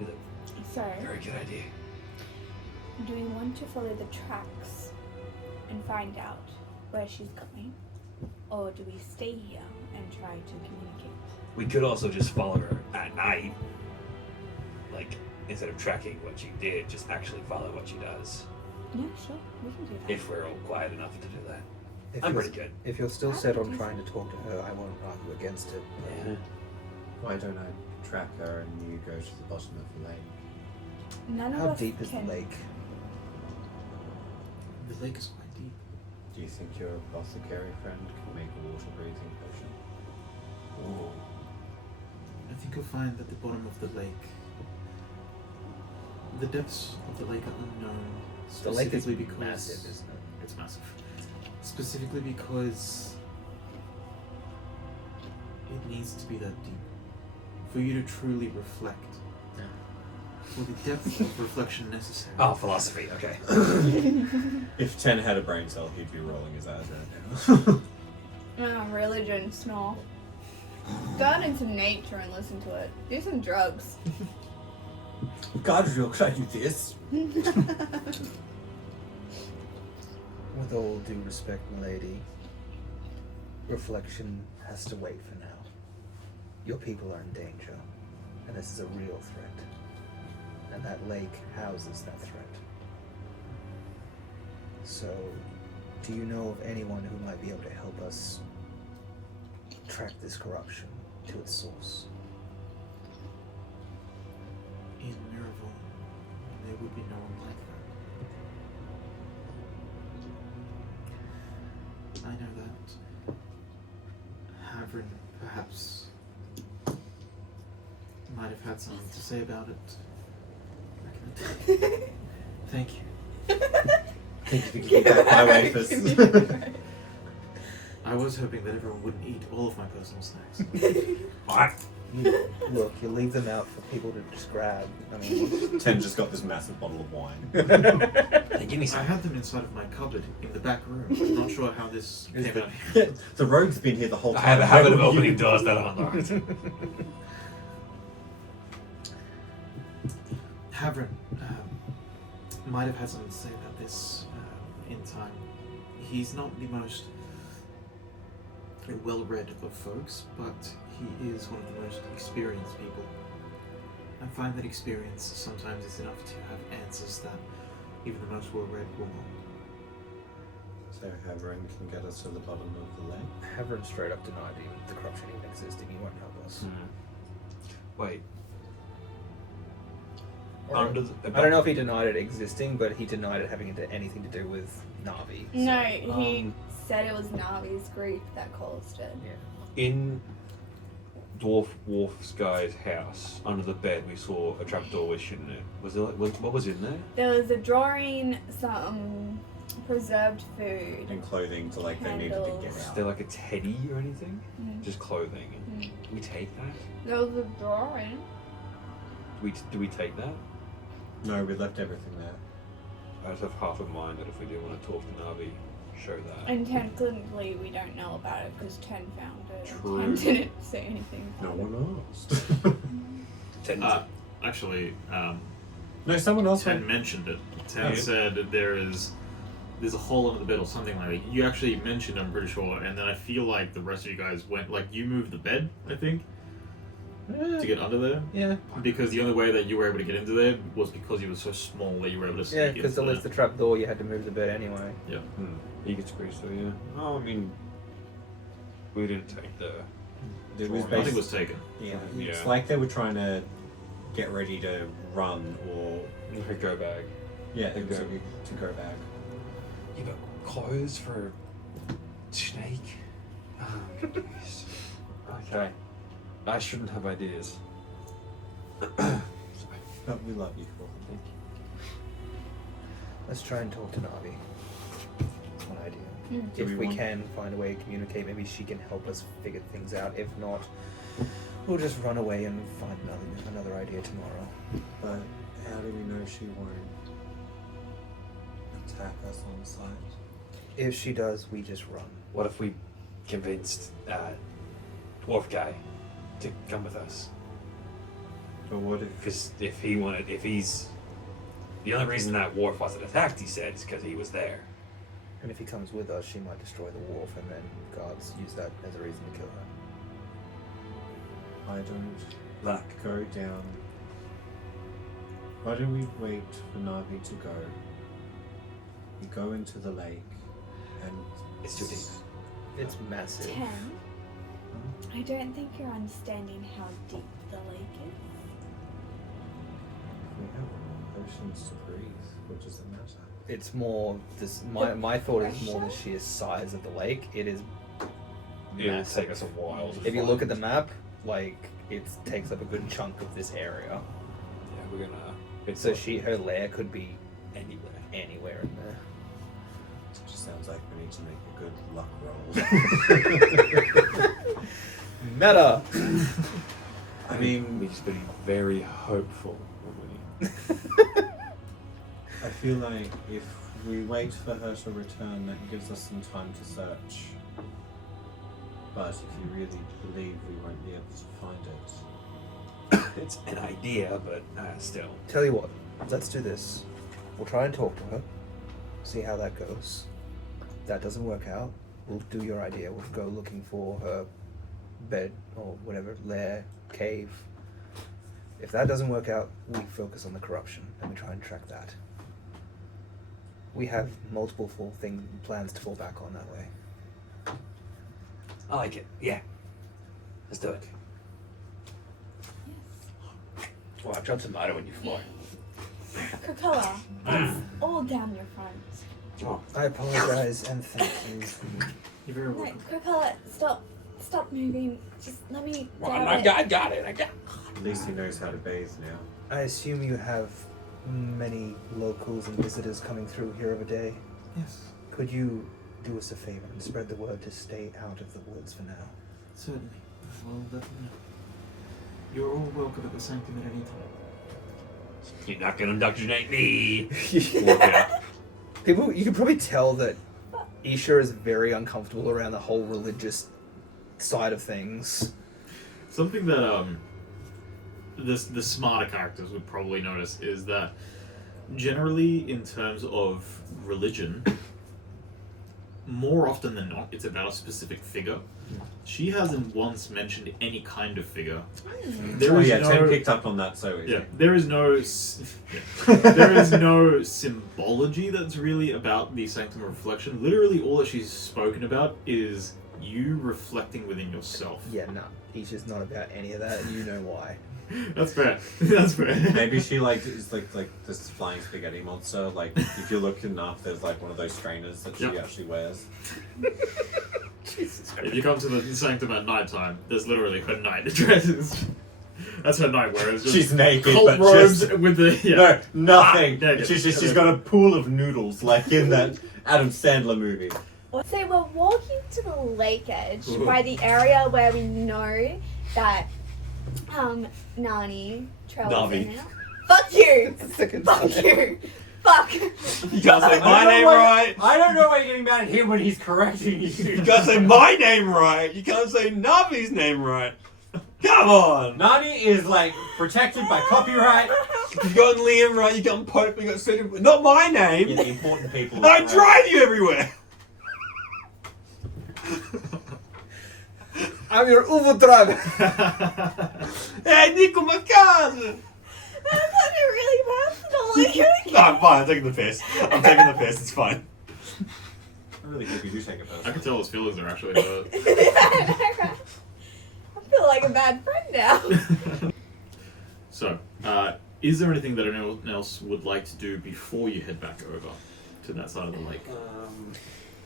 is a So, very good idea. do we want to follow the tracks and find out where she's going? Or do we stay here and try to communicate? We could also just follow her at night. Like, instead of tracking what she did, just actually follow what she does. Yeah, sure, we can do that. If we're all quiet enough to do that. If I'm you're- pretty good. If you're still set on trying to talk to her, I won't argue against it. Yeah. Why don't I track her and you go to the bottom of the lake? None of How us deep is the can- lake? The lake is quite deep. Do you think your apothecary friend can make a water breathing potion? Oh. I think you'll find at the bottom of the lake, the depths of the lake are unknown. The lake is Specifically because massive, isn't it? it's massive. Specifically because it needs to be that deep for you to truly reflect. For the depth of reflection necessary. Oh, philosophy, okay. If Tehn had a brain cell, he'd be rolling his eyes right now. Religion, snore. Go out into nature and listen to it. Do some drugs. Godriel, could I do this? With all due respect, milady, reflection has to wait for now. Your people are in danger, and this is a real threat. And that lake houses that threat. So, do you know of anyone who might be able to help us track this corruption to its source? In Miraval, there would be no one like that. I know that. Havrin perhaps might have had something to say about it. Thank you. Think you could keep that by wafers? I was hoping that everyone wouldn't eat all of my personal snacks. What? Look, you leave them out for people to just grab. I mean, Tehn just got this massive bottle of wine. Hey, give me I some. had them inside of my cupboard in the back room. I'm not sure how this Is came the- out here. The rogue's been here the whole I time. have a habit of Where were opening you? doors that are unlocked. Havrin might have had something to say about this in time. He's not the most well-read of folks, but he is one of the most experienced people. I find that experience sometimes is enough to have answers that even the most well-read will not. So Havrin can get us to the bottom of the lake? Havrin straight up denied the corruption even existing. He won't help us. Wait. Or- Under the, I don't know if he denied it existing, but he denied it having anything to do with Na'vi. so- No, he said it was Navi's group that caused it. Yeah. In Dwarf Wolf's guy's house, under the bed, we saw a trapdoor with shit in it. Was there what was in there? There was a drawing, some preserved food. And clothing to like they needed to get Is out. there like a teddy or anything? Mm. Just clothing. Mm. Do we take that? There was a drawing. Do we take that? No, we left everything there. I just have half in mind that if we do want to talk to Navi, show that. And technically we don't know about it because Tehn found it. True. And didn't say anything No about it. one asked. Actually, No, someone else Tehn went. mentioned it. Tehn Oh. said there's a hole under the bed or something like that. You actually mentioned, I'm pretty sure, and then I feel like the rest of you guys went, like, you moved the bed, I think, to get under there. Yeah. Because the only way that you were able to get into there was because you were so small that you were able to sneak Yeah, because to into lift the trap door, you had to move the bed anyway. Yeah. You could squeeze through, yeah. Oh, I mean, we didn't take the. It was Nothing basically, was taken. yeah, Yeah. it's like they were trying to get ready to run or Her go bag. yeah, To it was go. to go back. You got clothes for a snake? Okay. I shouldn't have ideas. But we love you for them. Thank you. Let's try and talk to Navi. That's one idea. Do If we we want- can find a way to communicate, maybe she can help us figure things out. If not, we'll just run away and find another idea tomorrow. But how do we know she won't attack us on sight? If she does, we just run. What if we convinced dwarf guy to come with us? But what if Because if he's the only reason that dwarf wasn't attacked, he said, is because he was there. And if he comes with us, she might destroy the wharf, and then guards use that as a reason to kill her. I don't go down? Why don't we wait for Navi to go? We go into the lake and It's too deep. It's massive. Tehn, I don't think you're understanding how deep the lake is. We have oceans to breathe. What does it matter? It's more this. My thought is more the sheer size of the lake. It is It'll massive. take us a while. To If you find. look at the map, like it takes up a good chunk of this area. Yeah, we're gonna. It's So her lair could be anywhere. anywhere in there. It just sounds like we need to make a good luck roll. Meta. I mean, we just be very hopeful. I feel like if we wait for her to return, that gives us some time to search. But if you really believe we won't be able to find it, It's an idea, but still. Tell you what, let's do this. We'll try and talk to her, see how that goes. If that doesn't work out, we'll do your idea. We'll go looking for her bed or whatever, lair, cave. If that doesn't work out, we focus on the corruption and we try and track that. We have multiple plans to fall back on that way. I like it. Yeah. Let's do it. Watch out, tomato when you fly. Kekoa, it's all down your front. Oh, I apologize and thank you. You're very No, welcome. Kekoa, stop moving. Just let me well, grab I it. got it. I got it. at least he knows how to bathe now. I assume you have many locals and visitors coming through here of a day. Yes, Could you do us a favor and spread the word to stay out of the woods for now? certainly. Well, definitely. You're all welcome at the sanctum at any time. You're not gonna indoctrinate me. People, you can probably tell that Isha is very uncomfortable around the whole religious side of things. Something that the smarter characters would probably notice is that generally, in terms of religion, more often than not, it's about a specific figure. She hasn't once mentioned any kind of figure. There is Tehn picked up on that so easy. Yeah, there is no there is no symbology that's really about the Sanctum of Reflection. Literally, all that she's spoken about is you reflecting within yourself. Yeah, no, Isha's not about any of that, and you know why. That's fair. That's fair. Maybe she is like this flying spaghetti monster. Like if you look enough, there's like one of those strainers that she Yep. actually wears. Jesus If you come to the Sanctum at night time, there's literally her night dresses. That's her nightwear. It's just She's naked, cult but robes just with the no, nothing. Ah, naked. She's got a pool of noodles like in that Adam Sandler movie. So we're walking to the lake edge Ooh. by the area where we know that Nani trails Navi. in now. Fuck you! Second Fuck time. you! Fuck! You can't say my name right. I don't know why you're getting mad at him when he's correcting You you. can't say my name right. You can't say Navi's name right. Come on. Nani is like protected by copyright. You got Liam right. You got Pope. You got Sue. Not my You're name. the important people. I drive you everywhere. I'm your Uber driver! Hey, Nico, my cousin. That sounded really personal. Like, No, I'm fine. I'm taking the piss. I'm taking the piss. It's fine. I really hope you do take it I personally. can tell his feelings are actually hurt. I feel like a bad friend now. So, is there anything that anyone else would like to do before you head back over to that side of the lake?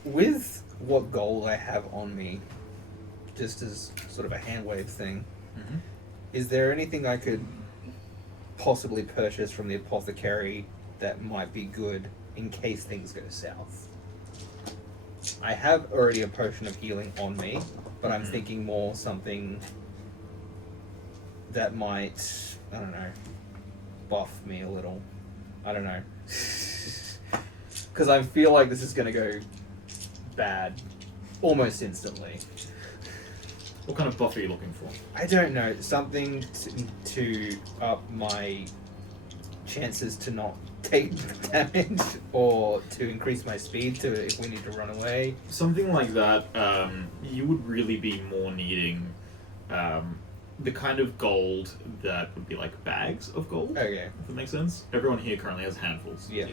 With what goal I have on me, just as sort of a hand wave thing, Mm-hmm. is there anything I could possibly purchase from the apothecary that might be good in case things go south? I have already a potion of healing on me, but I'm thinking more something that might, I don't know, buff me a little. I don't know. Because I feel like this is going to go bad almost instantly. What kind of buff are you looking for? I don't know, something to up my chances to not take damage, or to increase my speed to if we need to run away. Something like that, you would really be more needing the kind of gold that would be like bags of gold, Okay. if that makes sense. Everyone here currently has handfuls. Yeah.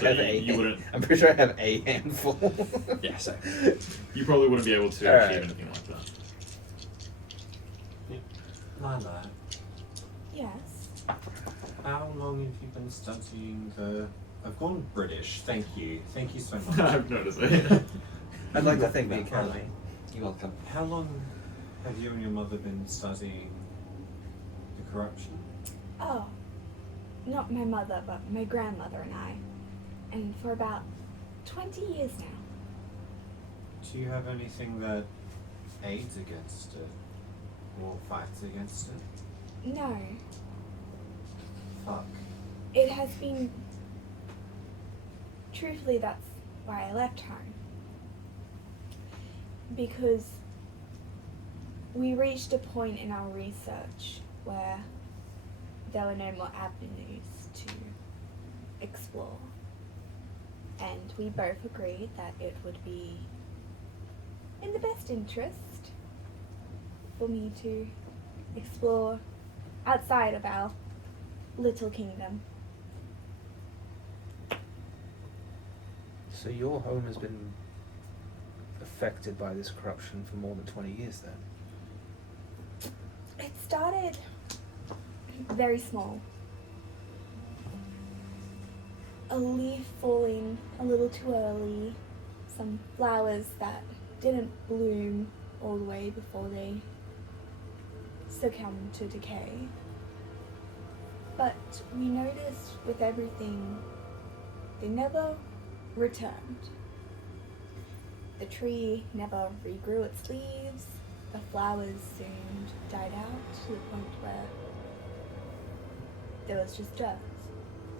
So I have you wouldn't. I'm pretty sure I have a handful. Yeah, same. You probably wouldn't be able to Alright. achieve anything like that. Lilac, Yes. how long have you been studying the... I've gone British, thank you so much. I've noticed it. I'd like to thank the Academy. You're welcome. How long have you and your mother been studying the corruption? Oh, not my mother, but my grandmother and I. And for about 20 years now. Do you have anything that aids against it? Or fights against it? No, Fuck. it has been. Truthfully, that's why I left home. Because we reached a point in our research where there were no more avenues to explore. And we both agreed that it would be in the best interest for me to explore outside of our little kingdom. So your home has been affected by this corruption for more than 20 years then? It started very small. A leaf falling a little too early, some flowers that didn't bloom all the way before they succumbed to decay. But we noticed with everything, they never returned. The tree never regrew its leaves, the flowers soon died out to the point where there was just dirt.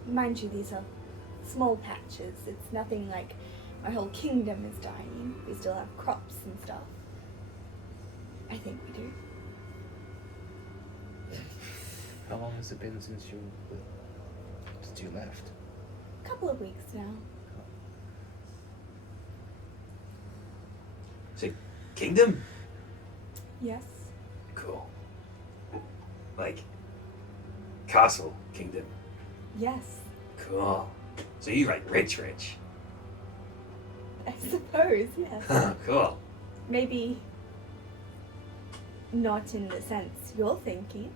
Mind you, these are small patches. It's nothing like my whole kingdom is dying. We still have crops and stuff. I think we do. How long has it been since you left? A couple of weeks now. Say, kingdom? Yes. Cool. Like, castle kingdom. Yes. Cool. So you like rich. I suppose, yes. Cool. Maybe not in the sense you're thinking.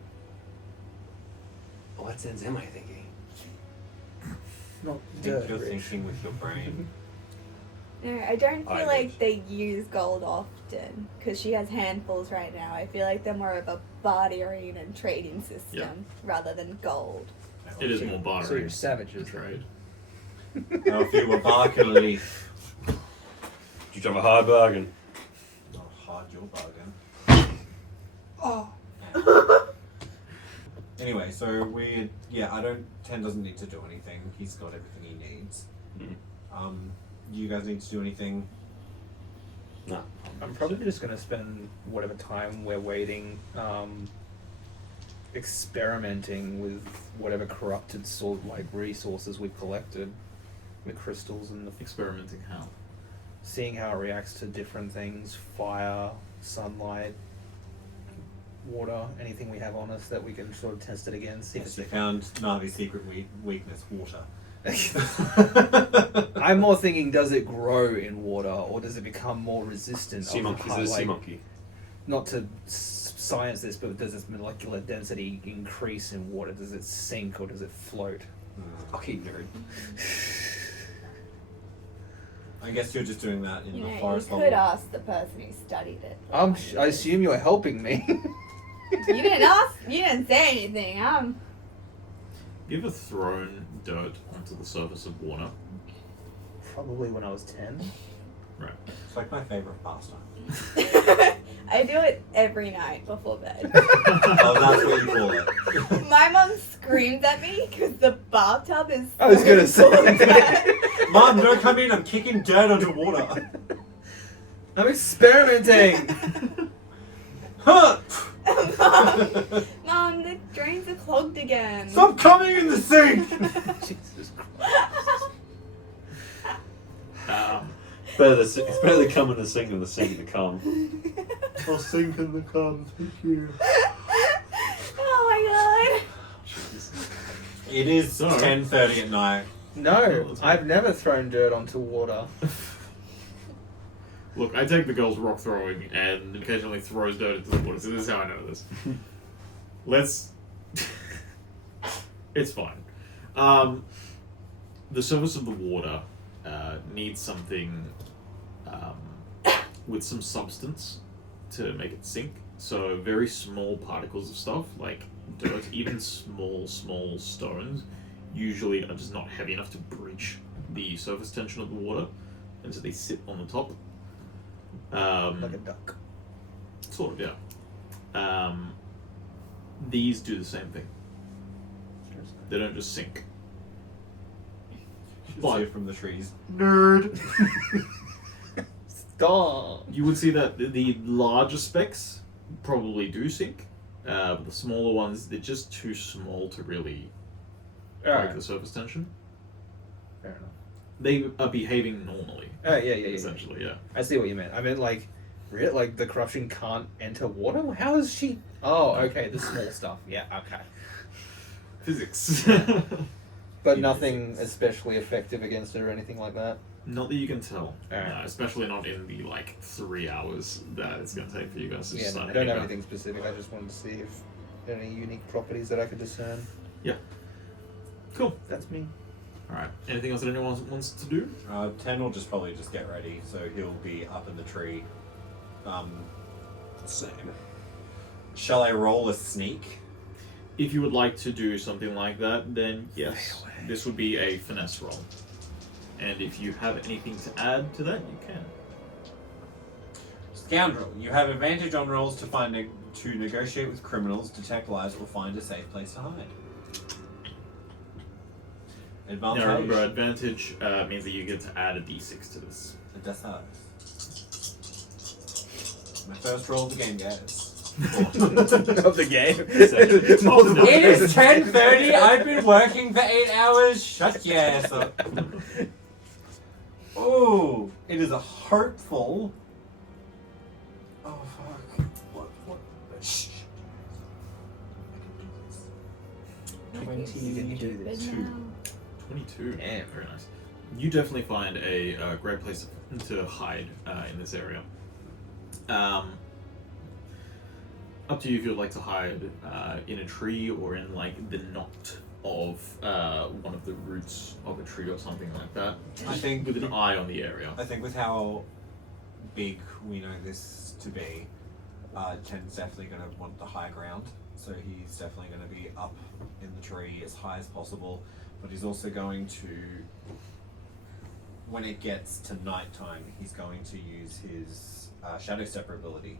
What sense am I thinking? Not I think you're thinking with your brain. No, I don't feel I like they use gold often, because she has handfuls right now. I feel like they're more of a bartering and trading system Yeah. rather than gold. It is more bartering. So you're savages. Trade. Now if you were barking a leaf, Did you drive a hard bargain? not hard your bargain. Oh. Anyway, so Tehn doesn't need to do anything. He's got everything he needs. You guys need to do anything? No. I'm probably just going to spend whatever time we're waiting experimenting with whatever corrupted sort like resources we've collected, the crystals and the Experimenting how? seeing how it reacts to different things, fire, sunlight, water, anything we have on us that we can sort of test it against. See if Yes, it's you found Navi's secret weakness, water. I'm more thinking, does it grow in water or does it become more resistant? Sea of monkey. high- Is it a sea like, monkey? Not to science this, but does its molecular density increase in water? Does it sink or does it float? Okay, nerd. I guess you're just doing that in You the know, you forest could level. ask the person who studied it. I assume you're helping me. You didn't ask. You didn't say anything. Have you ever thrown dirt onto the surface of water? Probably when I was 10. Right. It's like my favorite pastime. I do it every night before bed. Oh, that's what you call it. My mom screams at me because the bathtub is. I was gonna full of say. dirt. Mom, don't come in. I'm kicking dirt onto water. I'm experimenting. Huh! Mom, the drains are clogged again. Stop coming in the sink. Jesus Christ. It's better to come in the sink than the sink to come. I'll sink in the cum. Thank you. Oh my It is So- 10:30 at night. No, I've never thrown dirt onto water. Look, I take the girl's rock throwing and occasionally throws dirt into the water, so this is how I know this. Let's... It's fine. The surface of the water needs something with some substance to make it sink. So very small particles of stuff, like dirt, even small stones, usually are just not heavy enough to breach the surface tension of the water, and so they sit on the top. Like a duck. Sort of, yeah. These do the same thing. They don't just sink. Should But- see it from the trees. Nerd! Stop. You would see that the larger specks probably do sink. But the smaller ones, they're just too small to really break Alright. the surface tension. Fair enough. They are behaving normally, Oh, yeah. essentially, yeah. I see what you meant. I meant like, like the corruption can't enter water? How is she? Oh, okay, the small stuff. Yeah, okay. Physics. But nothing especially effective against it or anything like that? Not that you can tell. Alright. No, especially not in the, 3 hours that it's going to take for you guys to Yeah, start I don't heading have back. anything specific. I just wanted to see if there are any unique properties that I could discern. Cool. That's me. Alright. Anything else that anyone wants to do? Tehn will probably just get ready, so he'll be up in the tree. Same. Shall I roll a sneak? If you would like to do something like that, then yes, this would be a finesse roll. And if you have anything to add to that, you can. Scoundrel, you have advantage on rolls to negotiate with criminals, detect lies, or find a safe place to hide. Advantage. Now remember, advantage means that you get to add a d6 to this. That's how. My first roll of the game, guys. Of the game. It is 10:30. I've been working for 8 hours. Shut your ass up. Oh, it is a hopeful. Oh fuck! What? Shh. I can do this. 20, you can do this. 22. Damn. Very nice. You definitely find a great place to hide in this area. Up to you if you'd like to hide in a tree or in the knot of one of the roots of a tree or something like that. I think with an eye on the area. I think with how big we know this to be, Tehn's definitely going to want the high ground. So he's definitely going to be up in the tree as high as possible. But he's also going to, when it gets to nighttime, he's going to use his Shadow Stepper ability.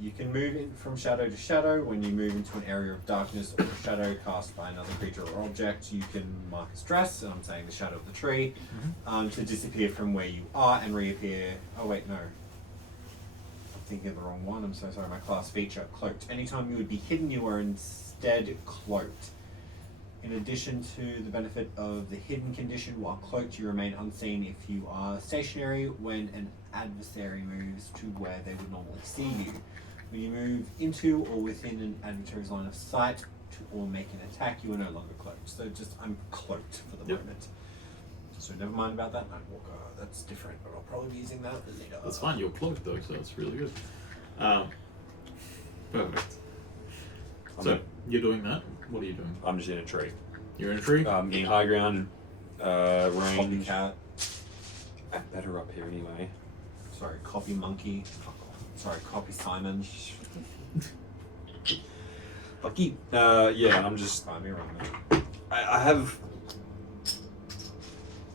You can move in from shadow to shadow. When you move into an area of darkness or a shadow cast by another creature or object, you can mark a stress, and I'm saying the shadow of the tree, to disappear from where you are and reappear. Oh wait, no. I'm thinking of the wrong one. I'm so sorry. My class feature, cloaked. Anytime you would be hidden, you are instead cloaked. In addition to the benefit of the hidden condition, while cloaked, you remain unseen if you are stationary when an adversary moves to where they would normally see you. When you move into or within an adversary's line of sight or make an attack, you are no longer cloaked. So I'm cloaked for the moment. So never mind about that Nightwalker. That's different, but I'll probably be using that later. That's fine, you're cloaked though, so that's really good. Perfect. So, you're doing that. What are you doing? I'm just in a tree. You're in a tree? I'm getting high ground, range. Copycat. Better up here anyway. Sorry, copy monkey. Sorry, copy Simon. Lucky. Yeah, I'm just. Find me wrong. I have.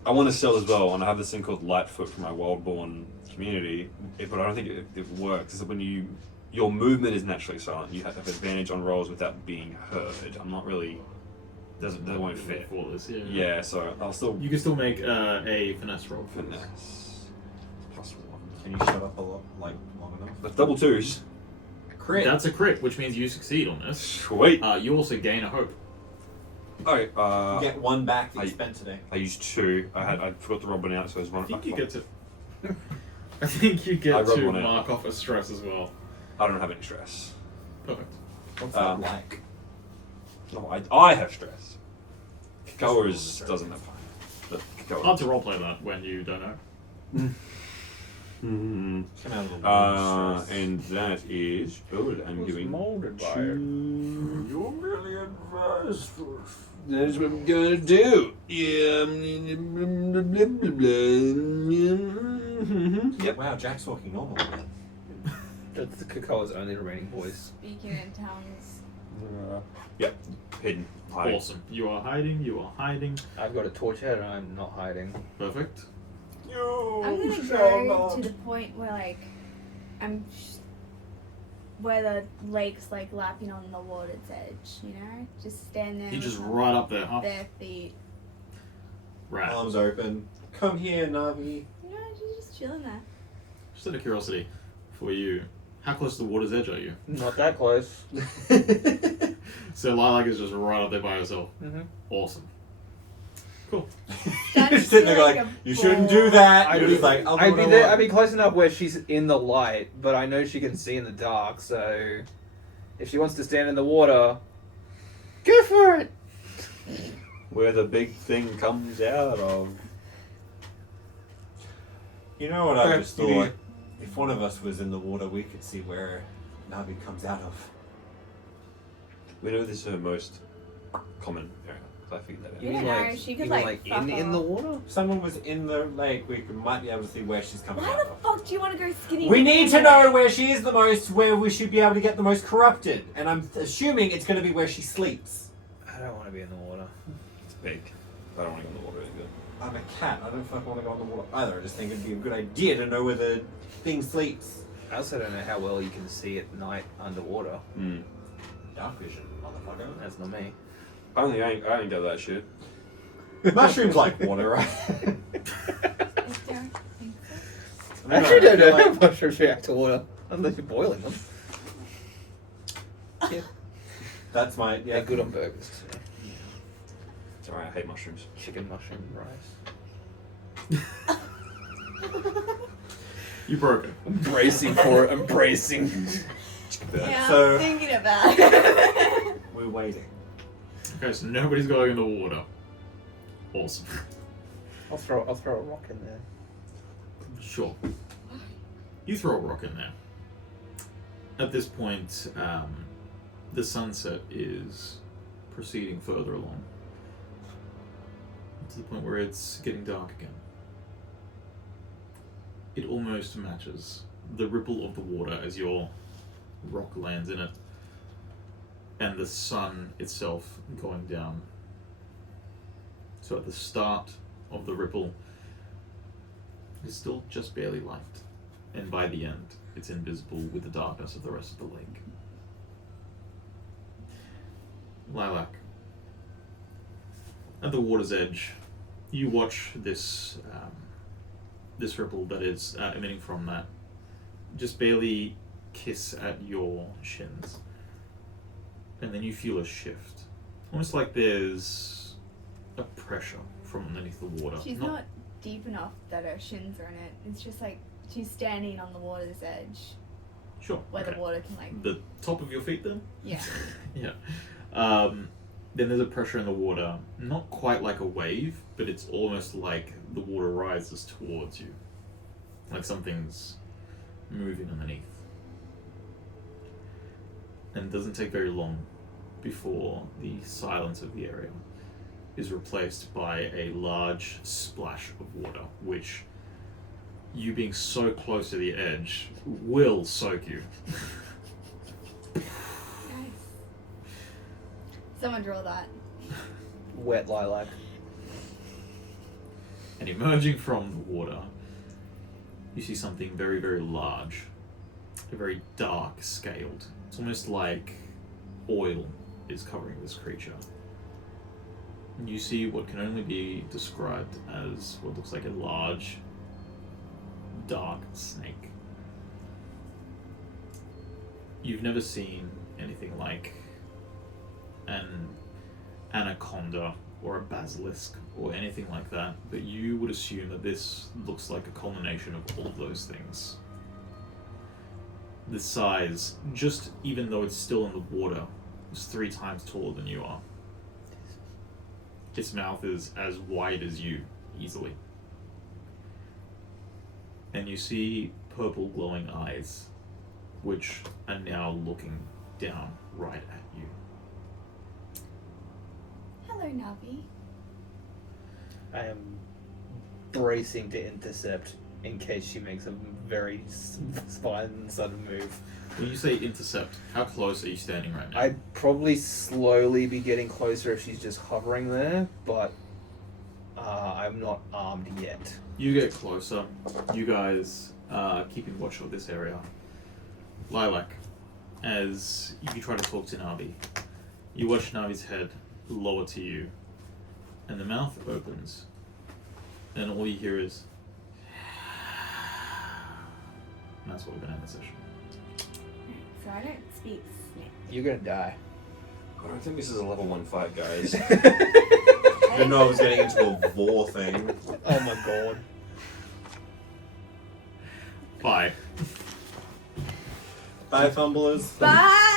I want to sell as well, and I have this thing called Lightfoot for my Wildborn community, but I don't think it works. Is that when your movement is naturally silent, you have advantage on rolls without being heard. I'm not really. That won't fit. For this, yeah. Yeah, so I'll still You can still make a finesse roll. finesse. +1. Can you shut up a lot, like, long enough? That's double twos. Crit. That's a crit, which means you succeed on this. Sweet. You also gain a hope. Okay. You get one back that you I- spent today. I used 2. I forgot to rob one out, so there's one. I think you get to. I think you I get rolled to one out. mark off a stress as well. I don't have any stress. Perfect. What's Um, that like? No, I have stress. Kekoa doesn't have. But Kekoa. Hard to roleplay that when you don't know. Mm. Come out of the womb, stress. And that is. Oh, I'm giving. molded by it. You're really advised. That's what I'm gonna do. Yeah. Yep. Wow, Jack's talking normal. That's the Kekoa's only remaining voice. Speaking in tongues. Yep. Hidden. Hiding. Awesome. You are hiding. You are hiding. I've got a torch head and I'm not hiding. Perfect. I'm gonna go to the point where like where the lake's like lapping on the water's edge, you know? Just stand there. You're just with right up there, huh? bare feet. Right. Arms open. Come here, Navi. You know, just chilling there. Just out of curiosity, for you, how close to the water's edge are you? Not that close. So Lilac is just right up there by herself. Mm-hmm. Awesome. Cool. You're sitting there like, you shouldn't do that. You're just like, I'll do I'd what be I there. want. I'd be close enough where she's in the light, but I know she can see in the dark. So, if she wants to stand in the water, go for it. Where the big thing comes out of. You know what I Okay, just you thought? do. If one of us was in the water, we could see where Navi comes out of. We know this is her most common area. I figured that out. You don't know, she could, you mean, like, in the water? If someone was in the lake, might be able to see where she's coming Why out the of. fuck do you want to go skinny? We need to know where she is the most, where we should be able to get the most corrupted. And I'm assuming it's going to be where she sleeps. I don't want to be in the water. It's big. I don't want to go in the water either. I'm a cat. I don't fucking want to go in the water either. I just think it'd be a good idea to know where the thing sleeps. I also don't know how well you can see at night underwater. Hmm. Dark vision, motherfucker. That's not me. I ain't got that shit. Mushrooms like water, right? I actually don't know how mushrooms react to water unless you're boiling them. Yeah. That's my They're good on burgers. So. It's alright, I hate mushrooms. Chicken, mushroom, rice. You broke it. I'm bracing for it. I'm bracing. Yeah, So- I'm thinking about it. We're waiting. Okay, so nobody's going in the water. Awesome. I'll throw a rock in there. Sure. You throw a rock in there. At this point, the sunset is proceeding further along. To the point where it's getting dark again. It almost matches the ripple of the water as your rock lands in it, and the sun itself going down. So at the start of the ripple, it's still just barely light, and by the end, it's invisible with the darkness of the rest of the lake. Lilac. At the water's edge, you watch this this ripple that is emitting from that just barely kiss at your shins, and then you feel a shift, almost like there's a pressure from underneath the water. She's not deep enough that her shins are in it. It's just like she's standing on the water's edge Sure. where okay. the water can like. The top of your feet, then. Yeah. Yeah. Then there's a pressure in the water, not quite like a wave, but it's almost like the water rises towards you, like something's moving underneath. And it doesn't take very long before the silence of the area is replaced by a large splash of water, which you being so close to the edge will soak you. Nice. Someone draw that. Wet lilac. And emerging from the water, you see something very, very large. Very dark scaled. It's almost like oil is covering this creature. And you see what can only be described as what looks like a large, dark snake. You've never seen anything like an anaconda or a basilisk or anything like that, but you would assume that this looks like a culmination of all of those things. The size, just even though it's still in the water, is 3 times taller than you are. Its mouth is as wide as you, easily. And you see purple glowing eyes, which are now looking down right at you. Hello, Navi. I am bracing to intercept in case she makes a very violent sudden move. When you say intercept, how close are you standing right now? I'd probably slowly be getting closer if she's just hovering there, but I'm not armed yet. You get closer. You guys are keeping watch of this area. Lilac, as you try to talk to Navi, you watch Navi's head lower to you, and the mouth opens, and all you hear is... And that's what we're going to end the session. So I don't speak snake. You're gonna die. I don't think this is a level 1 fight, guys. I didn't know I was getting into a vor thing. Oh my god. Bye. Bye, fumblers. Bye!